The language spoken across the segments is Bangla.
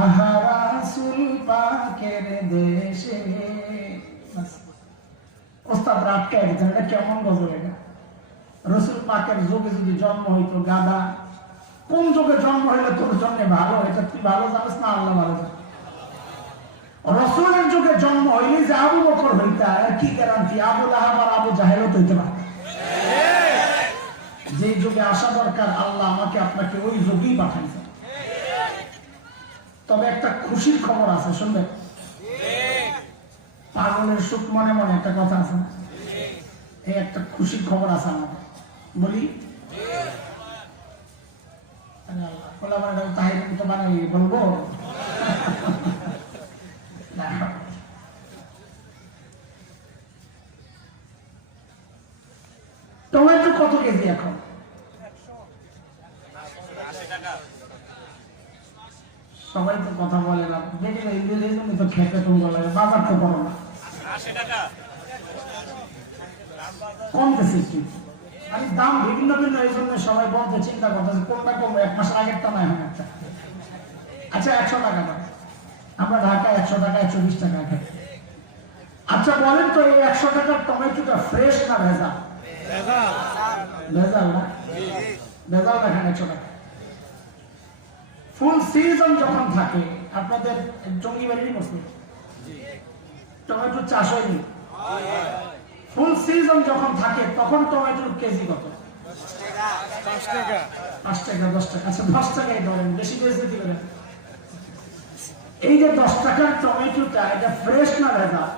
আহা রাসূল পাকের দেশে। ওস্তাদ রাতকে একজন, এটা কেমন গজল? এটা রসুল পাকের যুগে যদি জন্ম হইতো গাদা, কোন যুগে জন্ম হইলে তোর জন্য ভালো? এটা তুই ভালো জানিস না আল্লাহ ভালো জানে। রসুলের যুগে জন্ম হইলে যে আবু বকর হইতা, আর কি গ্যারান্টি আবু লাহাব আর আবু জাহেলত হইতে পারে? যে যুগে আসা দরকার আল্লাহ আমাকে আপনাকে ওই যুগেই পাঠাইছে। তবে একটা খুশির খবর আছে, শুনবেন? পাগলের সুখ মনে মনে একটা কথা আছে, এই একটা খুশির খবর আছে আমাদের, বলি। বলবো টমেটো কত কেজি এখন? সবাই তো কথা বলে না, দেখলে তো খেতে তুমি বলে বাজার তো করো না, কমতেছে কি? আমি দাম ভিন্ন ভিন্ন, এই জন্য সবাই বলতে চিন্তা করতেছে কোনটা কমবে, এক মাসের আগেরটা না এখন একটা। আচ্ছা 100 টাকা দাম, আমরা ঢাকায় 100 টাকা 120 টাকা খাই। আচ্ছা বলেন তো এই 100 টাকার টমেটোটা ফ্রেশ না ভেজাল? ভেজাল না? ভেজাল দেখেন 100 টাকা। ফুল সিজন যখন থাকে, আপনাদের জঙ্গি বাড়ি করছে টমেটো চাষ হয়নি, ফুল সিজন যখন থাকে তখন টমেটোর কেজি কত? 5 টাকা 10 টাকা। আচ্ছা 10 টাকাই ধরেন, বেশি বেশি করেন। এই যে 10 টাকার টমেটোটা, এটা ফ্রেশ না ভেজাল?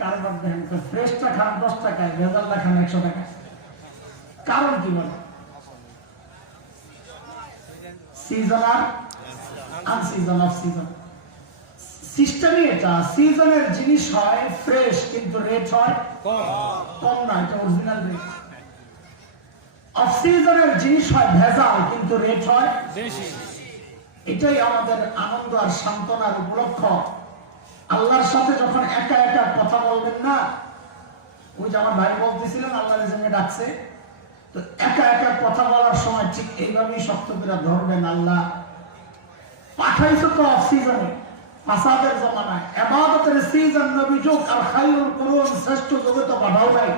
কারবার দেখেন তো, ফ্রেশটা খান 10 টাকায়, ভেজালটা খান 100 টাকায়। কারণ কি বলে? সিজন আর আনসিজন, অফ সিজন সিস্টেমই এটা। সিজনের জিনিস হয় ফ্রেশ, কিন্তু রেট হয় কম না, এটা অরিজিনাল রেট। অফ সিজনের জিনিস হয় ভেজাল, কিন্তু রেট হয় বেশি। এটাই আমাদের আনন্দ আর সান্ত্বনার উপলক্ষ। আল্লাহর সাথে যখন একা একা কথা বলবেন না, ওই যে আমার ভাই বলতেছিলেন আল্লাহর জন্য ডাকছে, তো একা একা কথা বলার সময় ঠিক এইভাবেই শক্ত করে ধরবেন, আল্লাহ পাঠাইছো তো অফ সিজনে, ফাসাদের জমানায়, ইবাদতের সিজন নবী যুগ আর খায়রুল কুরুন শ্রেষ্ঠ যুগে তো পাঠাও নাই,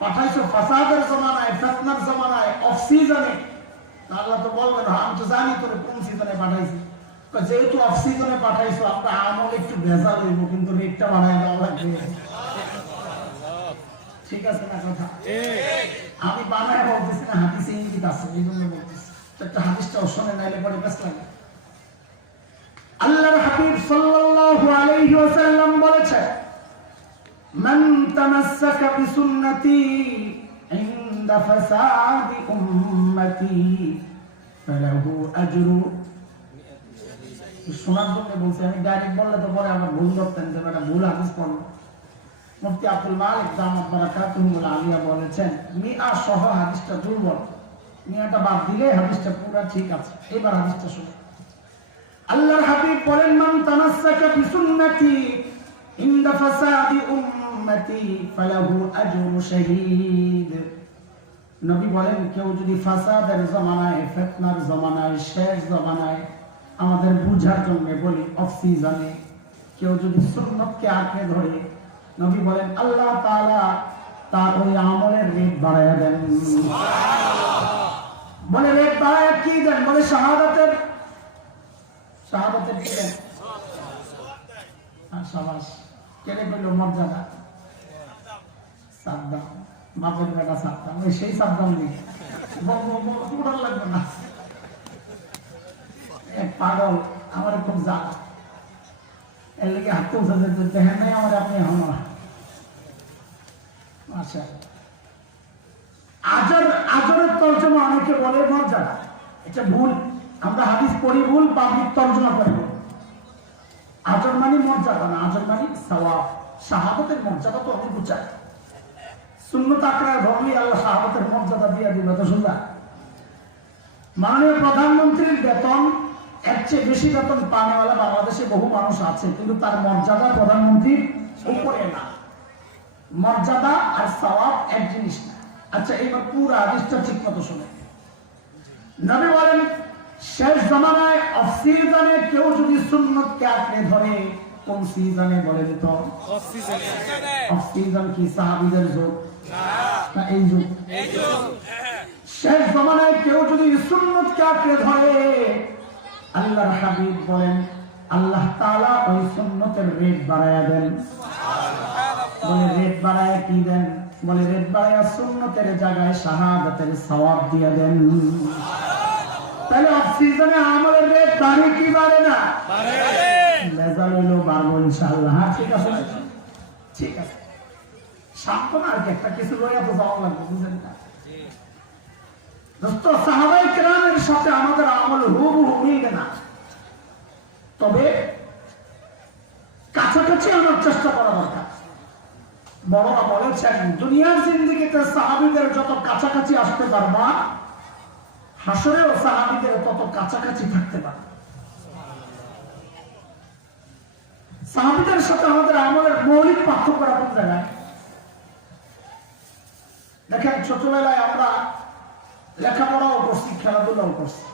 পাঠাইছো ফাসাদের জমানায়, ফিতনার জমানায়, অফ সিজনে। আল্লাহ তো বলবেন আমি তো জানি তোরে কোন সিজনে পাঠাইছি, যেহেতু অফ সিজনে পাঠাইছো আমরা আমল একটু ভেজাল হইব, কিন্তু রেটটা বাড়ায় দেওয়া লাগবে। ঠিক আছে না কথা? আমি বানায় বলতেছি না, হাদিসে ইঙ্গিত আছে, এই জন্য বলতেছি। একটা হাদিসটাও শোনে, নাইলে পরে বেশ লাগে। আল্লাহর হাবিব সাল্লাল্লাহু আলাইহি ওয়াসাল্লাম বলেছেন, মান তামাসসাকা বিসুন্নতি ইনদা ফাসাদি উম্মতি ফালাহু আজরু। শোনার জন্য বলছি, আমি ডাইরেক্ট বললে তো পরে আমার ভুল ধরতেন, যে একটা ভুল হাদিস পড়লো। মুফতি আব্দুল মালিক দামাত বারাকাতুহুল আলিয়া বলেছেন, মিয়া সহ হাদিসটা দুর্বল, মিয়াটা বাদ দিলে হাদিসটা পুরো ঠিক আছে। এবার হাদিসটা শুনুন। আল্লাহর হাবিব বলেন, মান তামাসসাকা বিসুন্নতি ইনদা ফাসাদি উম্মতি ফালাহু আজরু শাহীদ। নবী বলেন, কেউ যদি ফাসাদের জমানায়, ফিতনার জমানায়, শেষ জমানায়, আমাদের বুঝার জন্য বলি অফ সিজনে, কেউ যদি সুন্নতকে আঁকড়ে ধরে, নবী বলেন আল্লাহ তাআলা তার ওই আমলের রেট বাড়ায়া দেন। বলে রেট বাড়ায়া কি দেন? বলে শাহাদাতের কি দেন? শাবাশ, কেড়ে পেল মর্যাদা। সাদ্দাম, বাপের বেটা সাদ্দাম, ওই সেই সাদ্দাম নেই, পুরান লাগবে না। এক পাগল আমার খুব জ্বালা, এর লেগে হাঁটতে উঠে দেখেন নাই আমার, আপনি আমার আচ্ছা। আজরের তর্জমা অনেকে বলে মর্যাদা, এটা ভুল। আমরা হাদিস পড়ি ভুল, পাবলিক তর্জমা করি ভুল। আজর মানে মর্যাদা না, আজর মানে সওয়াব। শাহাদাতের মর্যাদা তো অনেক উঁচা, সুন্নত আঁকড়ায় ধরলেই আল্লাহ শাহাদাতের মর্যাদা দিয়ে দিবে। তো শুনলা, মাননীয় প্রধানমন্ত্রীর বেতন এর চেয়ে বেশি বেতন পাওয়ালা বাংলাদেশে বহু মানুষ আছে, কিন্তু তার মর্যাদা প্রধানমন্ত্রীর উপরে না। মর্যাদা আর সওয়াব এক জিনিস না। আচ্ছা, এবার পুরো হাদিসটা ঠিক মতো শুনে। নবী বলেন, শেষ জামানায় অফ সিজনে কেউ যদি সুন্নতকে আঁকড়ে ধরে, কোন সিজনে বলে দিত? অফ সিজন কি সাহাবীদের যুগ না এই যুগ? শেষ জামানায় কেউ যদি সুন্নতকে আঁকড়ে ধরে, আল্লাহর হাবিব বলেন আল্লাহ তাআলা ওই সুন্নতের রেট বাড়ায়া দেন। বলে রেট বাড়ায়া কি দেন? বলে রেট বাড়ায়া সুন্নতের জায়গায় শাহাদাতের সওয়াব দিয়ে দেন। তাহলে অফ সিজনে আমলের রেট বাড়ে কি বাড়ে না? মেজাল হইলো বাড়বো ইনশাআল্লাহ। ঠিক আছে, ঠিক আছে। সান্ত্বনা আর কি, একটা কিছু রইয়া তো যাওয়া লাগবে, বুঝলেন না? দোস্ত, সাহাবায়ে কেরামের সাথে আমাদের আমল হুবহু মিলবে না, তবে কাছাকাছি আমার চেষ্টা করা দরকার। বড়রা বলেছেন দুনিয়ার জিন্দেগিতে সাহাবীদের যত কাছাকাছি আসতে পারবা, হাসরেও সাহাবীদের তত কাছাকাছি থাকতে পারবে। সাহাবীদের সাথে আমাদের আমলের মৌলিক পার্থক্য কোন জায়গায়? দেখেন, ছোটবেলায় আমরা লেখাপড়াও করছি, খেলাধুলাও করছি।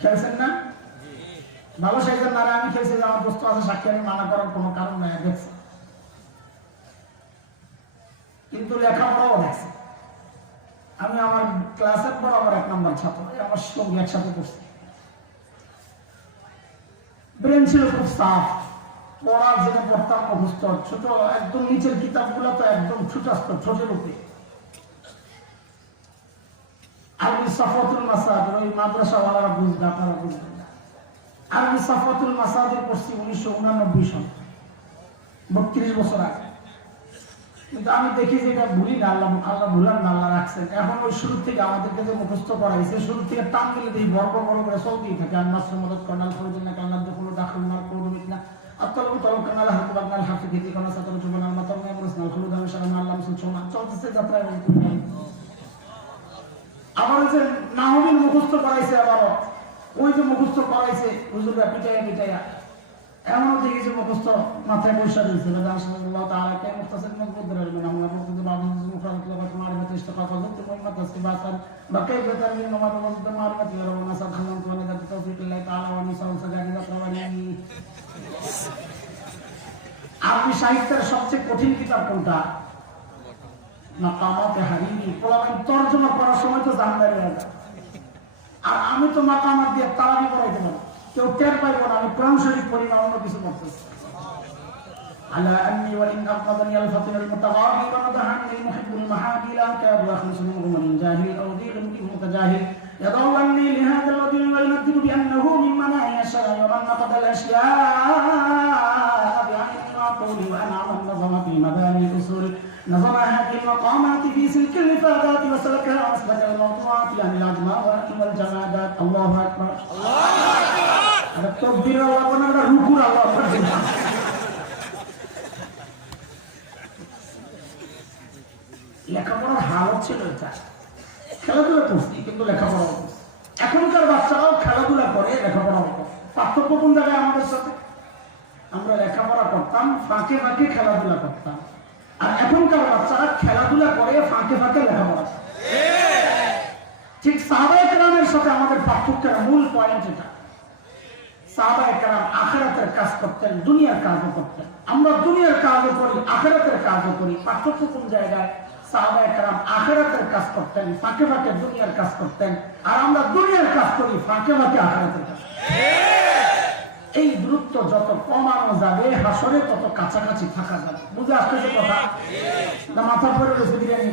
খেলছেন না? ভালো সাইজের নারে আমি খেলছি, আমার দোস্ত আছে সাক্ষী, আমি মানা করার কোনো কারণ নাই, দেখছি। কিন্তু লেখাপড়াও দেখছি। আমি আমার ক্লাসের পর আমার 1 নম্বর ছাত্র, আমার সঙ্গে একসাথে করছি। ব্রেন ছিল খুব সাফ, পড়া যেটা পড়তাম মুখস্থ, ছোট একদম নিচের কিতাবগুলো তো একদম ছুটাস্ত, ছোটের উপরে। আরবি সাফাতুল মাসাদির, ওই মাদ্রাসাওয়ালারা বুঝবে, আপনারা বুঝবেন না। আরবি সাফাতুল মাসাদির পড়ছি 1989 সালে, 32 বছর আগে। কিন্তু আমি দেখি যে এটা ভুলি না, আল্লাহ ভুলার না, আল্লাহ রাখছেন। এখন ওই শুরু থেকে আমাদেরকে যে মুখস্থ করাইছে, শুরু থেকে টান দিলে দিই বড় বড় করে চলতেই থাকে। আন্নাসের মদত কর্নাল ফরজুল্লাহ কান্নার দখল দাখল মাল করবিত না আত্তালু তালু কানাল হাতু বাগনাল হাফি গিতি কোনা সাতাল জুবানাল মাতাল নামরসনাল খুলু দামে সালাম আল্লাহ সুলছনা চলতেছে যাত্রা। আবার যে নাহবিল মুখস্থ করাইছে, আবার ওই যে মুখস্থ করাইছে হুজুররা পিটাইয়া পিটাইয়া, এমনও দেখি যে মুখস্থ মাথায় পয়সা দিয়েছে। আল্লাহ তাআলা কে মুখতাসির মজবুত রাখবেন। আমরা বলতে বাবা মুখরাত লাগাত মারিফাত ইস্তিফাদা যত মুহিম্মত ইস্তিবাসান বাকি বেতার মিন নমার মজবুত মারিফাত ইয়া রাব্বানা সাবহানাহু ওয়া তাআলা তাওফীকুল্লাহ তাআলা ওয়া নিসাউ সাজাদিদা তাওয়ানি। আরবি সাহিত্যের সবচেয়ে কঠিন কিতাব কোনটা? মাকামাতে হারিরি। কোরআন তরজমা করার সময় তো জানতে হয়ে যায়। আর আমি তো মাকামাত দিয়ে তারাবি পড়াইতে পারি, কেউ টের পাইব না আমি কোরআন শরীফ পড়ি না, অন্য কিছু পড়তেছি। আলা আন্নি ওয়া ইন আফদানি আল ফাতিল আল মুতাওয়াবি ওয়া নাদাহানি আল মুহিব্বুল মাহাবিল কাবু আখলিসুন মিন জাহিল আও দিল মিন মুতাজাহিল ইয়াদাওয়ানি লিহাদা আল ওয়াদিল ওয়া yunaddiru bi annahu mimma la yasha wa naqad al ashya bi'ayni wa qawli wa an'ama an-nazama fi mabani al-usul نظم هذه المقامات في سلك الإفادات وسلكها وأسلك الموضوعات عن الأجماع والجمادات. الله أكبر، الله أكبر. هذا تكبير الله أكبر، هذا ركوع الله أكبر. লেখাপড়ার হালত ছিল এটা, খেলাধুলা করছি কিন্তু লেখাপড়াও করছি। এখনকার বাচ্চারাও খেলাধুলা করে, লেখাপড়াও করে। পার্থক্য কোন জায়গায় আমাদের সাথে? আমরা লেখাপড়া করতাম, ফাঁকে ফাঁকে খেলাধুলা করতাম। আর এখনকার বাচ্চারা খেলাধুলা করে, ফাঁকে ফাঁকে লেখাপড়া। ঠিক সাহাবায়ে কেরামের সাথে আমাদের পার্থক্যের মূল পয়েন্ট এটা। সাহাবায়ে কেরাম আখিরাতের কাজ করতেন, দুনিয়ার কাজও করতেন। আমরা দুনিয়ার কাজও করি, আখিরাতের কাজও করি। পার্থক্য কোন জায়গায়? সাহাবায়ে কেরাম আখিরাতের কাজ করতেন, ফাঁকে ফাঁকে দুনিয়ার কাজ করতেন। আর আমরা দুনিয়ার কাজ করি, ফাঁকে ফাঁকে আখিরাতের কাজ। এই দূরত্ব যত কমানো যাবে, হাসরে তত কাছাকাছি থাকা যাবে। বুঝে আসতেছে কথা না? মাথা পরে রয়েছে বিরিয়ানি।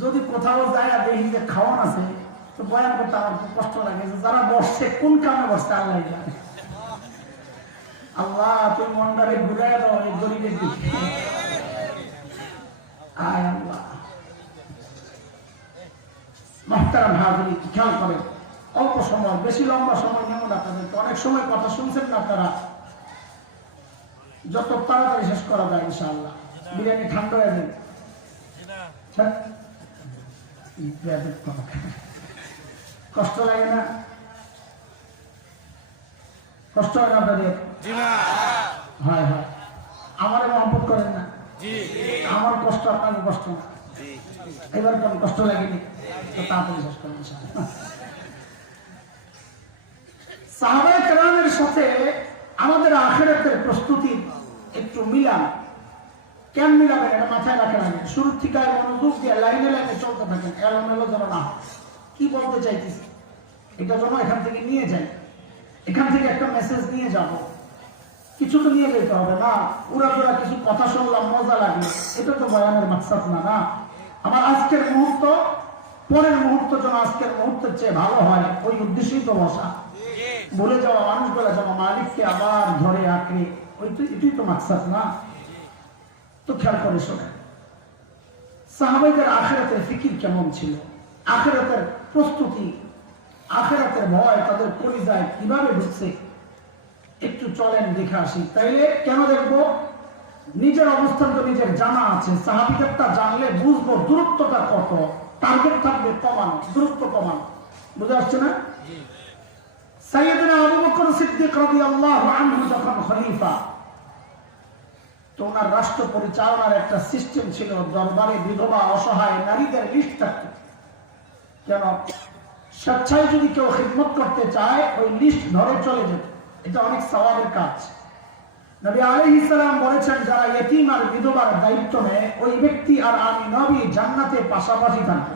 যদি কোথাও যায় দেখি যে খাওয়ান আছে, তো বয়ান করতে আমার খুব কষ্ট লাগে। যারা বসছে কোন কামে বসছে আল্লাহ জানে। আল্লাহ তুমি মনটারে ঘুরাই দাও এই গরিবের দিকে। আয় আল্লাহ। মুহতারাম হাজিরিন, খেয়াল করেন, অল্প সময়, বেশি লম্বা সময় নেব না আপনাদেরকে। অনেক সময় কথা শুনছেন না আপনারা, যত তাড়াতাড়ি শেষ করা যায় ইনশাআল্লাহ। বিরিয়ানি ঠান্ডা হয়ে যাবে। কষ্ট লাগে না? কষ্ট হয় না আপনাদের? হয় হয়। আমারে মহব্বত করেন না? আমার কষ্ট আপনাদের কষ্ট না? এবার কোন কষ্ট লাগেনি তো তাড়াতাড়ি শেষ করুন ইনশাআল্লাহ। সাহাবায়ে কেরামের সাথে আমাদের আখিরাতের প্রস্তুতি একটু মিলান। কেন মিলাবেন এটা মাথায় রাখেন। আগে শুরু থেকে মনোযোগ দিয়ে লাইনে লাইনে চলতে থাকেন, এলোমেলো যেন না। কি বলতে চাইতেছি এটা যেন এখান থেকে নিয়ে যাই, এখান থেকে একটা মেসেজ নিয়ে যাব। কিছু তো নিয়ে যেতে হবে না, উড়াধুরা কিছু কথা শুনলাম মজা লাগলো, এটা তো বয়ানের মাকসাদ না। না, আমার আজকের মুহূর্ত পরের মুহূর্ত যেন আজকের মুহূর্তের চেয়ে ভালো হয়, ওই উদ্দেশ্যেই তো বসা। বলে যাওয়া মানুষগুলো যেন মালিককে আবার ধরে আঁকড়ে, ওই তো এটাই তো মাকসাদ না। তো খেয়াল করে শোনেন, সাহাবাইদের আখিরাতের ফিকির কেমন ছিল, আখিরাতের প্রস্তুতি, আখিরাতের ভয় তাদের কলিজায় কিভাবে ঢুকছে, একটু চলেন দেখে আসি। তাইলে কেন দেখবো? নিজের অবস্থান তো নিজের জানা আছে, সাহাবিদেরটা জানলে বুঝবো দূরত্বটা কত। টার্গেট থাকবে কমানো, দূরত্ব কমানো। বুঝে আসছে না? সাইয়েদনা আবু বকর সিদ্দিক রাদিয়াল্লাহু আনহু যখন খলিফা, তো ওনার রাষ্ট্র পরিচালনার একটা সিস্টেম ছিল। দরবারে বিধবা অসহায় নারীদের লিস্ট থাকতো। কেন? স্বেচ্ছায় যদি কেউ খিদমত করতে চায় ওই লিস্ট ধরে চলে যেত। এটা অনেক সওয়াবের কাজ। নবী আলাইহিস সালাম বলেছেন, যারা ইতিম আর বিধবার দায়িত্ব নেয় ওই ব্যক্তি আর আমি নবী জান্নাতে পাশাপাশি থাকবে।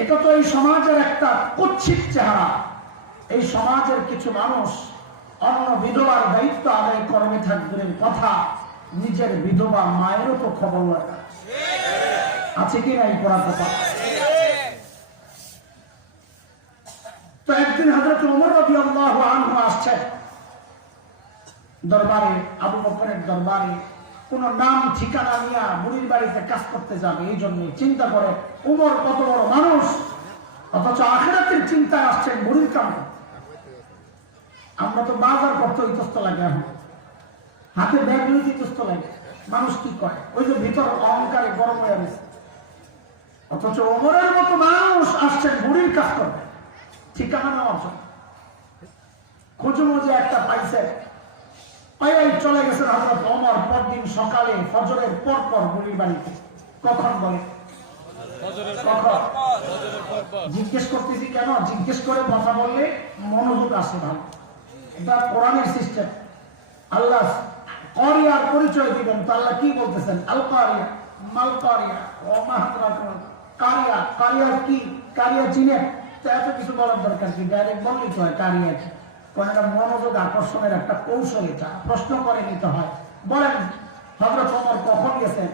এটা তো এই সমাজের একটা কুৎসিত চেহারা। এই সমাজের কিছু মানুষ অন্য বিধবার দায়িত্ব আদায় কর্মে থাকবেন কথা, নিজের বিধবা মায়েরও তো খবর রাখা আছে কি নাই পড়া কথা। তো একদিন হযরত ওমর রাদিয়াল্লাহু আনহু আসছেন দরবারে, আবু বকরের দরবারে। কোন নাম ঠিকানা নিয়ে বুড়ির বাড়িতে কাজ করতে যাবে, এই জন্য চিন্তা করে ওমর কত বড় মানুষ, অথচ আখিরাতের চিন্তায় আসছেন বুড়ির কামে। আমরা তো বাজার করতে ইতস্ত লাগে, এখন হাতে ব্যাগ নিতে ইতস্ত লাগে। মানুষ কি করে? ওই যে ভিতর অহংকারে গরম হয়ে গেছে। অথচ ওমরের মতো মানুষ আসছেন বুড়ির কাজ করবে, ঠিকানা নেওয়ার জন্য। খোঁজো মজে একটা পাইছে, পাইয়াই চলে গেছেন হযরত ওমর পরদিন সকালে ফজরের পর পর বুড়ির বাড়িতে। কখন বলে? জিজ্ঞেস করতেছি কেন? জিজ্ঞেস করে কথা বললে মনোযোগ আসে ভালো। এটা কোরআনের সিস্টেম। আল্লাহ কারিয়ার পরিচয় দিবেন তো আল্লাহ কি বলতেছেন? আল কারিয়া, মাল কারিয়া, ও মাহতারাকুম কারিয়া। কারিয়া কি? কারিয়া চিনে তো এত কিছু বলার দরকার কি? ডাইরেক্ট বললেই তো হয় কারিয়া কি। কোনটা মনোযোগ আকর্ষণের একটা কৌশল, এটা প্রশ্ন করে নিতে হয়। বলেন হযরত ওমর কখন গেছেন?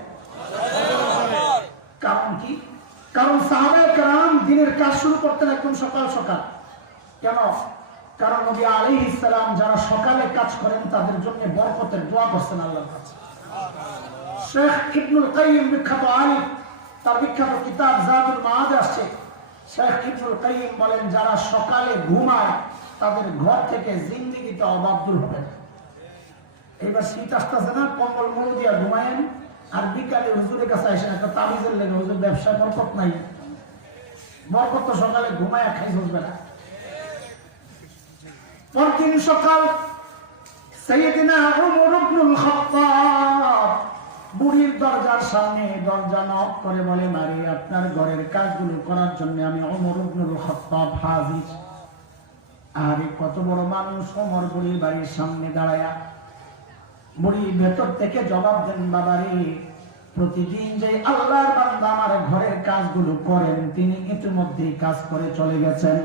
কারণ কি? কারণ সাহাবায়ে কেরাম দিনের কাজ শুরু করতেন একদম সকাল সকাল। কেন? কারণ নবী আলাইহিস সালাম যারা সকালে কাজ করেন তাদের জন্য বরকতের দোয়া করছেন আল্লাহর কাছে। শেখ ইবনুল কাইয়িম বিখ্যাত আলিম, তার বিখ্যাত কিতাব জাদুল মাআদ আছে। শেখ ইবনুল কাইয়িম বলেন, যারা সকালে ঘুমায় তাদের ঘর থেকে জিন্দেগিতে অভাব দূর হবে না। এবার শীত আসতেছে না, কম্বল মুড়ি দিয়া ঘুমায়েন, আর বিকালে হুজুরের কাছে আসেন একটা তাবিজের লেগে, হুজুর ব্যবসায় বরকত নাই। বরকত তো সকালে ঘুমায় খাই বুঝবে না। পরদিন সকাল সাইয়েদনা ওমর ইবনুল খাত্তাব বুড়ির দরজার সামনে দরজা নক করে বলে, মারি আপনার ঘরের কাজগুলো করার জন্য আমি ওমর ইবনুল খাত্তাব হাজির। আরে কত বড় মানুষ! ওমর বুড়ির বাড়ির সামনে দাঁড়ায়া বুড়ি ভেতর থেকে জবাব দেন, বাবারে প্রতিদিন যে আল্লাহর বান্দা আমার ঘরের কাজগুলো করেন তিনি ইতিমধ্যেই কাজ করে চলে গেছেন।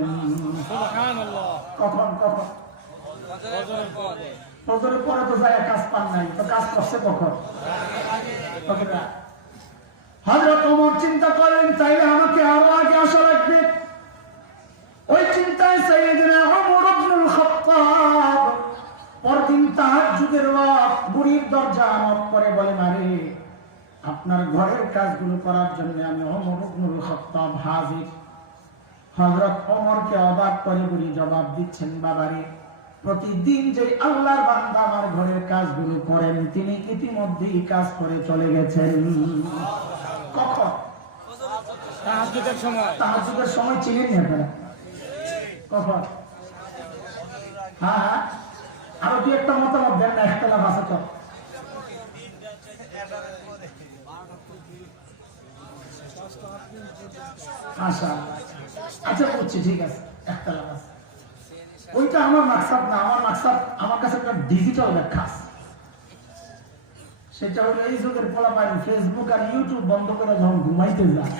কখন? কখন? ফজরের পরে তো যায় কাজ পান নাই, তো কাজ করছে কখন? হযরত ওমর চিন্তা করেন, তাইলে আমাকে আরো আগে আসা লাগবে। ওই চিন্তায় সাইয়েদনা ওমর ইবনুল খাত্তাব পরদিন তাহাজ্জুদের ওয়াক্ত বুড়ির দরজা নক করে বলে, মারে আপনার ঘরের কাজগুলো করার জন্য আমি ওমর ইবনুল খাত্তাব হাজির। হযরত ওমরকে অবাক করে বুড়ি জবাব দিচ্ছেন, বাবারে প্রতিদিন যে আল্লাহর বান্দা আমার ঘরের কাজগুলো করেন তিনি ইতিমধ্যেই কাজ করে চলে গেছেন। কখন? তাহাজ্জুদের সময়। তাহাজ্জুদের সময় চিনেন না আপনারা? কখন? হ্যাঁ, আরো কি একটা মতামত দেন না, একটা লাভ আছে তো। আচ্ছা বুঝছি, ঠিক আছে, একতলা আছে। ওইটা আমার মাকসাদ না, আমার মাকসাদ আমার কাছে একটা ডিজিটাল ব্যাখ্যা আছে। সেটা হলো এই যুগের পোলাপাইন ফেসবুক আর ইউটিউব বন্ধ করে যখন ঘুমাইতে যায়,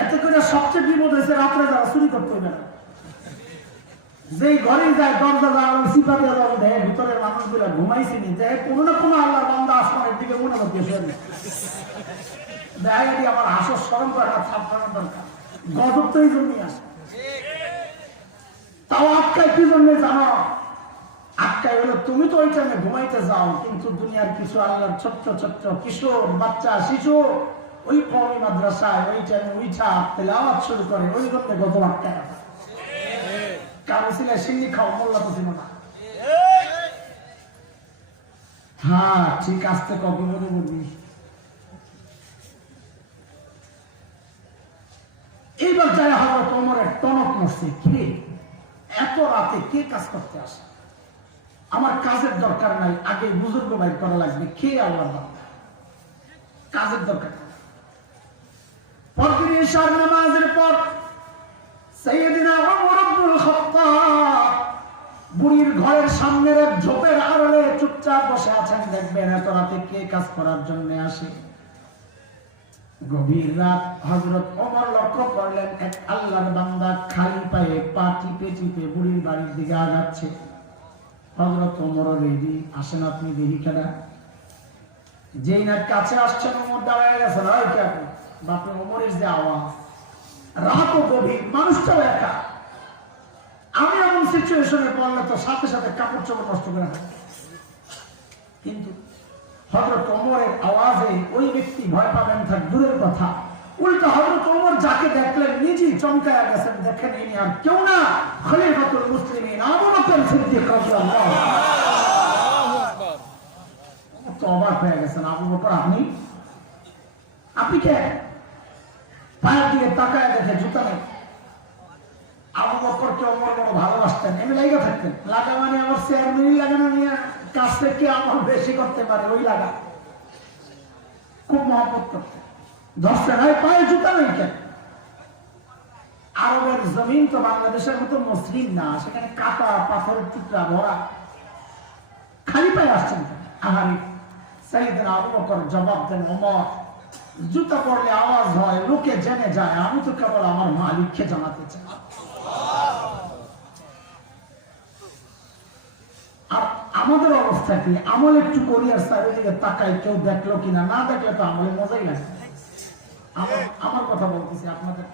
এতে করে সবচেয়ে বিপদ হয়েছে রাত্রে যারা চুরি করতে হবে না। যেই ঘরে যায় দরজা যাওয়ার সিপা দিয়ে যাওয়া দেয়, ভিতরের মানুষগুলো ঘুমাইছে নি, দেয় কোনো না কোনো আল্লাহ বান্দা আসমানের দিকে মনে হচ্ছে দেখা আমার আসর স্মরণ করে একটা ছাপ করার দরকার। গজব তো এই জন্যই আসে। তাও আটকায় কি জন্য জানো? আটকায় হলো তুমি তো ওই টাইমে ঘুমাইতে যাও, কিন্তু দুনিয়ার কিছু আল্লাহর ছোট্ট ছোট্ট কিশোর বাচ্চা শিশু ওই কওমি মাদ্রাসায় ওই টাইমে উঠা তেলাওয়াত শুরু করে, ওই জন্য গজব আটকায়। কারো ছিল সিন্নি খাও, মোল্লা তো ছিল না। হ্যাঁ ঠিক, আসতে কবি বলে বলবি। এইবার যারা হলো তোমার টনক মরছে, কে এত রাতে কে কাজ করতে আসে? আমার কাজের দরকার নাই, আগে বুজুর্গ বাইর করা লাগবে। কে আল্লাহর বান্দা, কাজের দরকার। ফজর ইশার নামাজের পর সাইয়েদনা ওমর ইবনুল খাত্তাব বুড়ির ঘরের সামনের এক ঝোপের আড়ালে চুপচাপ বসে আছেন। দেখবেন এত রাতে কে কাজ করার জন্য আসে। গভীর রাত, হযরত ওমর লক্ষ্য করলেন এক আল্লাহর বান্দা খালি পায়ে পা টিপে টিপে বুড়ির বাড়ির দিকে আগাচ্ছে। হযরত ওমর রেডি, আসেন আপনি, দেরি কেনা। যেই না কাছে আসছেন ওমর দাঁড়ায় গেছেন। ওই কে আপনি? বাপরে ওমরের যে আওয়াজ, রাতও গভীর, মানুষটাও একা। আমি এমন সিচুয়েশনে পড়লে তো সাথে সাথে কাপড় চোপড় নষ্ট করে হয়, কিন্তু হযরত ওমরের আওয়াজে ওই ব্যক্তি ভয় পাবেন থাক দূরের কথা, উল্টা হযরত ওমর যাকে দেখলেন নিজেই চমকায়া গেছেন। দেখেন ইনি আর কেউ না, খলিফাতুল মুসলিমিন আবু বকর সিদ্দিক রাদিয়াল্লাহু আকবার। তো অবাক হয়ে গেছেন, আবু বকর আপনি কে? পায়ের দিকে তাকায় দেখে জুতা নেই। আবু বকরকে ওমর বড় ভালোবাসতেন, এমনি লাগা থাকতেন। লাগা মানে আমার চেয়ারম্যানই লাগানো নিয়ে কাছ থেকে আমার বেশি করতে পারে, ওই লাগা খুব মহব্বত করতেন। ধরছেন, হয় পায়ে জুতা নেই কেন? আরবের জমিন তো বাংলাদেশের মতো মসৃণ না, সেখানে কাটা পাথরের টুকরা ভরা। খালি পায়ে আসছেন কেন? আহারি সাইয়েদনা আবু বকর জবাব দেন, ওমর জুতা পরলে আওয়াজ হয়, লোকে জেনে যায়, আমি তো কেবল আমার মালিককে জানাতে চাই। আর আমাদের অবস্থা কি? আমল একটু করি আর চারিদিকে তাকাই, কেউ দেখলো কিনা, না দেখলে তো আমলে মজাই লাগে। আমার কথা বলতেছি আপনাদের।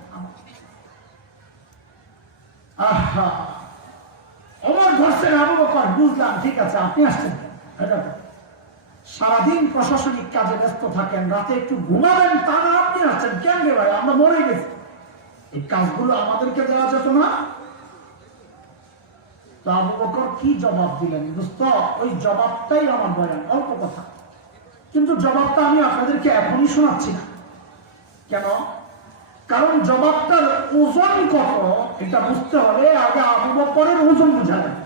আহা, ওমর ধরছেন আবু বকর, বুঝলাম, ঠিক আছে, আপনি আসছেন এটা তো সারাদিন প্রশাসনিক কাজে ব্যস্ত থাকেন, রাতে একটু ঘুমাবেন, তা না আপনি আসছেন কেন রে ভাই? আমরা মরে গেছি, এই কাজগুলো আমাদেরকে দেওয়া যেত না? তো আবু বকর কি জবাব দিলেন দোস্ত? ওই জবাবটাই আমার বয়ান, অল্প কথা, কিন্তু জবাবটা আমি আপনাদেরকে এখনই শোনাচ্ছি না। কেন? কারণ জবাবটার ওজন কত এটা বুঝতে হলে আগে আবু বকরের ওজন বোঝা লাগে।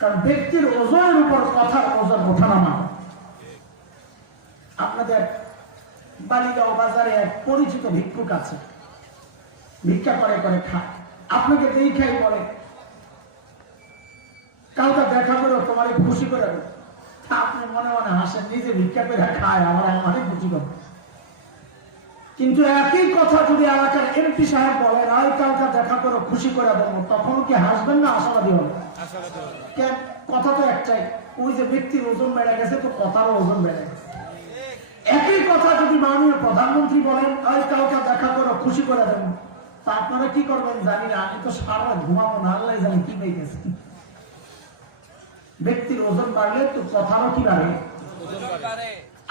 কারণ ব্যক্তির ওজনের উপর কথার ওজন ওঠানামা। আপনাদের বালিগাঁও বাজারে এক পরিচিত ভিক্ষুক আছে, ভিক্ষা করে করে খায়। আপনাকে দেখাই বলে, কাউকে দেখা করে তোমার খুশি করে দেবে। আপনি মনে মনে হাসেন, নিজে ভিক্ষা করে খায়, আমাদের খুশি করবে। কিন্তু একই কথা যদি এলাকার এমপি সাহেব বলেন, আই কাউকে দেখা করে খুশি করে দেবো, তখন কি হাসবেন না আশাবাদী হবে? কথা তো একটাই, ওই যে ব্যক্তির ওজন বেড়ে গেছে, তো কথারও ওজন বেড়ে গেছে। একই কথা যদি মাননীয় প্রধানমন্ত্রী বলেন, আই কাউকে দেখা করে খুশি করে দেবো, তা আপনারা কি করবেন জানি না, আমি তো সারা ঘুমাবো না, আল্লাহ জানি কি পেয়ে গেছে। ব্যক্তির ওজন বাড়লে তো কথারও কি বাড়ে?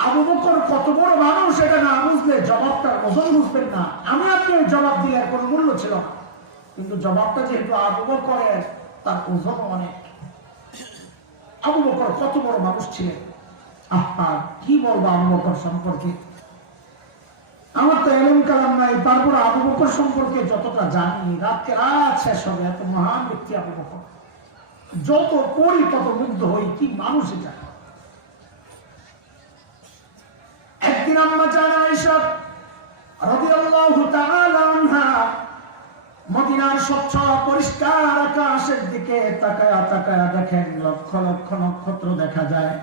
আবু বকর কত বড় মানুষ এটা না বুঝলে জবাবটার ওজন বুঝবেন না। আমি আপনি জবাব দিলে কোনো মূল্য ছিল না, কিন্তু জবাবটা যেহেতু আবু বকরের, তার ওজন অনেক। আবু বকর কত বড় মানুষ ছিলেন, আহা কি বলবো আবু বকর সম্পর্কে। আমার তো এলম কালাম নাই, তারপর আবু বকর সম্পর্কে যতটা জানি রাতকে রাত শেষ হবে। এত মহান ব্যক্তি আবু বকর, যত পড়ি তত মুগ্ধ হই, কি মানুষ এটা। একদিন আম্মা জান আয়েশা রাদিয়াল্লাহু তাআলা আনহা মদিনার স্বচ্ছ পরিষ্কার আকাশের দিকে তাকায়া তাকায়া দেখেন লক্ষ লক্ষ নক্ষত্র দেখা যায়।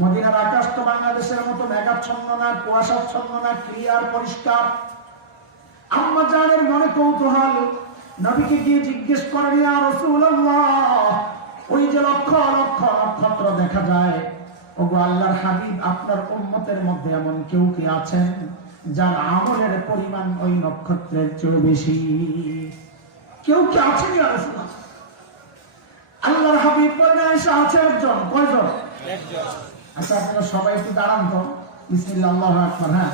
মদিনার আকাশ তো বাংলাদেশের মতো মেঘাচ্ছন্ন না, কুয়াশাচ্ছন্ন না, ক্লিয়ার পরিষ্কার। আম্মা জানের মনে কৌতূহল, নবীকে গিয়ে জিজ্ঞেস করেন, ইয়া রাসূলুল্লাহ, ওই যে লক্ষ লক্ষ নক্ষত্র দেখা যায়, ওগো আল্লাহর হাবিব, আপনার উম্মতের মধ্যে এমন কেউ কি আছেন যার আমলের পরিমাণ ওই নক্ষত্রের চেয়ে বেশি? কেউ কি আছেন ইয়া রাসূলুল্লাহ? আল্লাহর হাবিব বলেন, আয়েশা আছে একজন। কয়জন? একজন। আচ্ছা আপনারা সবাই একটু দাঁড়ান তো। বিসমিল্লাহ, আল্লাহু আকবার। হ্যাঁ,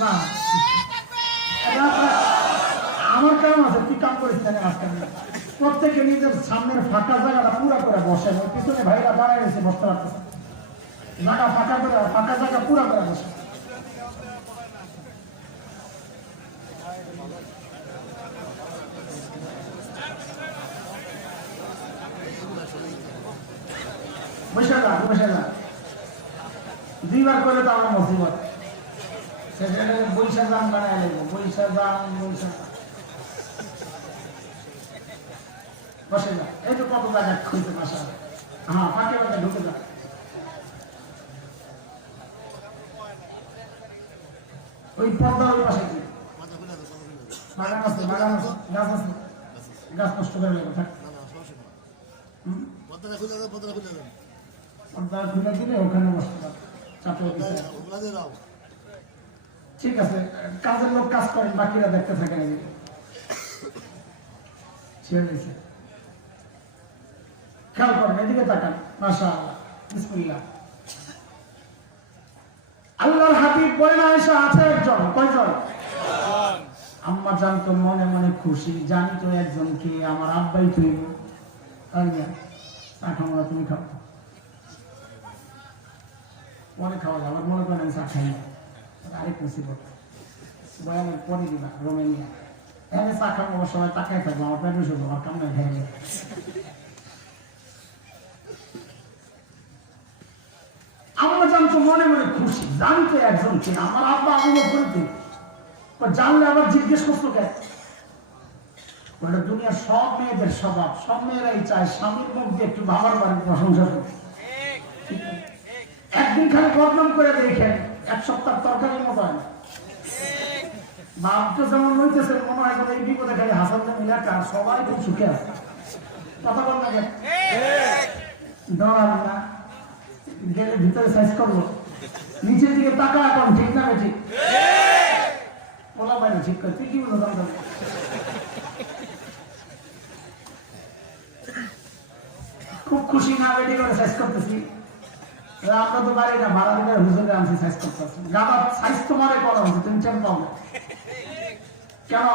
না আমার কারণ আছে, কি কাম করেছেন আজকে? প্রত্যেকে নিজের সামনের ফাঁকা জায়গাটা পুরা করে বসে, পিছনে ভাইরা দাঁড়ায় গেছে, বসতে পারতেছে জায়গা ফাঁকা করে, ফাঁকা জায়গা পুরা করে বসে। বসে যা, বসে যা। দুইবার করে তো আমার মুসিবত। বৈশা যান বানায় লাগবো, বৈশা যান, বৈশা বসে যা। এই তো কত জায়গা খুলতে বাসা। হ্যাঁ, ফাঁকে ফাঁকে ঢুকে যা। ওই পর্দার ওই পাশে কি বাগান আছে? বাগান আছে, গাছ আছে, গাছ নষ্ট করে নেবো। থাক, পর্দা খুলে দিলে ওখানে বসতে পারবে, চাপে। ঠিক আছে, কাজের লোক কাজ করেন, বাকিরা দেখতে থাকেন। খেয়াল করেন, এদিকে তাকান। মাশাআল্লাহ, বিসমিল্লাহ। আল্লাহর হাবিব বলেন, আয়েশা আছে একজন। কয়জন? আম্মা জান তো মনে মনে খুশি, জানি তো একজন কি, আমার আব্বাই তুই। চা খাবো না, তুমি খাবো। মনে খাওয়া যাবে, মনে করেন আমি চা খাই না, আরেক মুসিবত। বয়ানের পরে দিবা রোমেনিয়া, এখানে চা খাবো, আমার সবাই তাকায় থাকবো, আমার পেটে শুধু আমার কামনা খেয়ে গেল। আমরা জানতো মনে মনে খুশি, জানি তো একজন কে, আমার আব্বা আগুলো করতে জানলে আবার জিজ্ঞেস করতো কেন? ওটা দুনিয়ার সব মেয়েদের স্বভাব, সব মেয়েরাই চায় স্বামীর মুখ দিয়ে একটু বাবার বাড়ির প্রশংসা করতে। একদিন খালি বদনাম করে দেখেন, এক সপ্তাহ তরকারির মতো হয় না। বাপটা যেমন হইতেছে, মনে হয় এই বিপদে খালি হাসান এলাকার সবাই খুব সুখে আছে। কথা বল না, ডরান না, গেলে ভিতরে সাইজ করবো, নিচের দিকে তাকা এখন, ঠিক না? ঠিক বলা পাই ঠিক করে, তুই কি বলো? খুব খুশি না, রেডি করে সাইজ করতেছি। আমরা তো পারি না, ভাড়া দিকে হুজুরে আনছি সাইজ করতেছি। গাদা সাইজ তোমারে করা হচ্ছে, তুমি চেন পাও না কেন?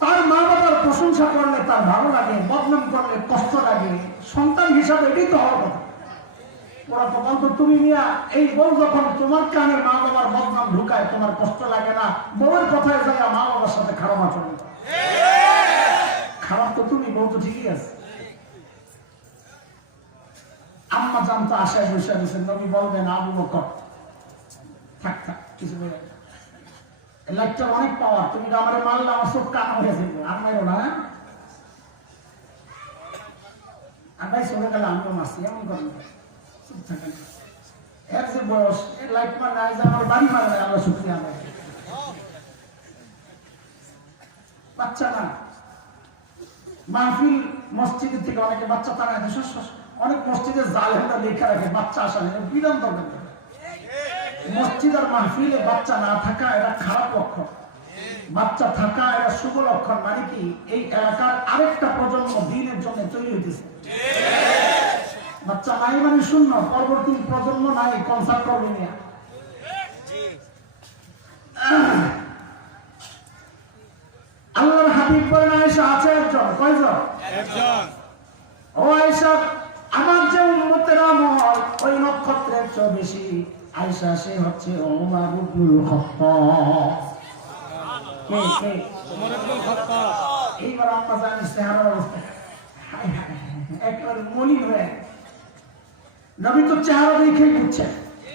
তার মা বাবার প্রশংসা করলে তার ভালো লাগে, বদনাম করলে কষ্ট লাগে। সন্তান হিসাবে এটাই তো হওয়ার কথা। ওরা তো বলতো, তুমি নিয়া এই বউ যখন তোমার কানে মা বাবার বদনাম ঢুকায়, তোমার কষ্ট লাগে না? বউয়ের কথায় যায় মা বাবার সাথে খারাপ আচরণ। খারাপ তো তুমি, বউ তো ঠিকই আছে। আম্মা জান তো আশায় বসে গেছেন, নবী বলবেন আবু বকর থাক থাক, কিছু বলে লাইটটা অনেক পাওয়ার, তুমি আমারে মারলে আমার চোখ কানা হয়ে যাবে, আর মাইরো না। আর ভাই চলে গেলে আমিও মারছি, এমন করেন চুপ থাকেন। এর যে বয়স, এর লাইট মার নাই যে আমার বাড়ি মারে না, আমরা শুক্রিয়া আদায়। বাচ্চা না, মাহফিল মসজিদের থেকে অনেকে বাচ্চা তারা অনেক মসজিদে জালেমরা লেখা রাখে বাচ্চা আসা নেই, বিধান দরকার। মসজিদ আর মাহফিলে বাচ্চা না থাকা এটা খারাপ লক্ষণ, বাচ্চা থাকা এটা শুভ লক্ষণ। মানে কি, এই এলাকার আরেকটা প্রজন্ম দিনের জন্য তৈরি হইতেছে। বাচ্চা নাই মানে শূন্য, পরবর্তী প্রজন্ম নাই, কনসার্ট করবে নিয়ে। আল্লাহর হাবিব বলেন, আয়েশা আছে একজন। কয়জন? একজন। ও আয়েশা, আমার যে উম্মতের আমল ওই নক্ষত্রের চেয়ে বেশি। আয়েশা সে হচ্ছে ওমর ইবনুল খাত্তাব। কে? ওমর ইবনুল খাত্তাব। এইবার আপনারা জানেন চেহারার অবস্থা একেবারে মলিন হয়ে, নবী তো চেহারা দেখেই বুঝছেন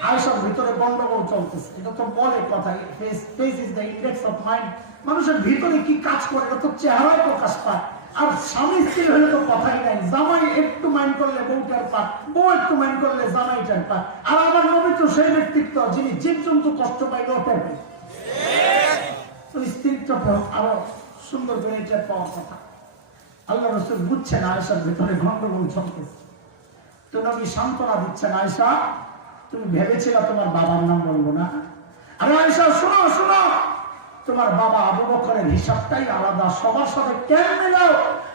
আয়েশার ভিতরে গন্ডগোল চলতেছে। এটা তো বলে কথা, face is the index of mind. মানুষের ভিতরে কি কাজ করে এটা তো চেহারায় প্রকাশ পায়। আর স্বামী স্ত্রী হলে তো কথাই নাই, জামাই একটু মাইন্ড করলে বউটার পাক, বউ একটু মাইন্ড করলে জামাইটার পাক। আর আমার নবী তো সেই ব্যক্তিত্ব যিনি জীবজন্তু কষ্ট পাইলে ওটার পাই, তো স্ত্রীত্ব আরো সুন্দর করে এটা পাওয়ার কথা। আল্লাহ রাসূল বুঝছেন আয়েশার ভিতরে গন্ডগোল চলতেছে, তো নবী সান্ত্বনা দিচ্ছেন, আয়েশা তুমি ভেবেছিলে তোমার বাবার নাম বলবো না? আরে আয়েশা শোনো শোনো, তোমার বাবা আবু বকরের হিসাবটাই আলাদা, সবার সাথে কেন মিলাও?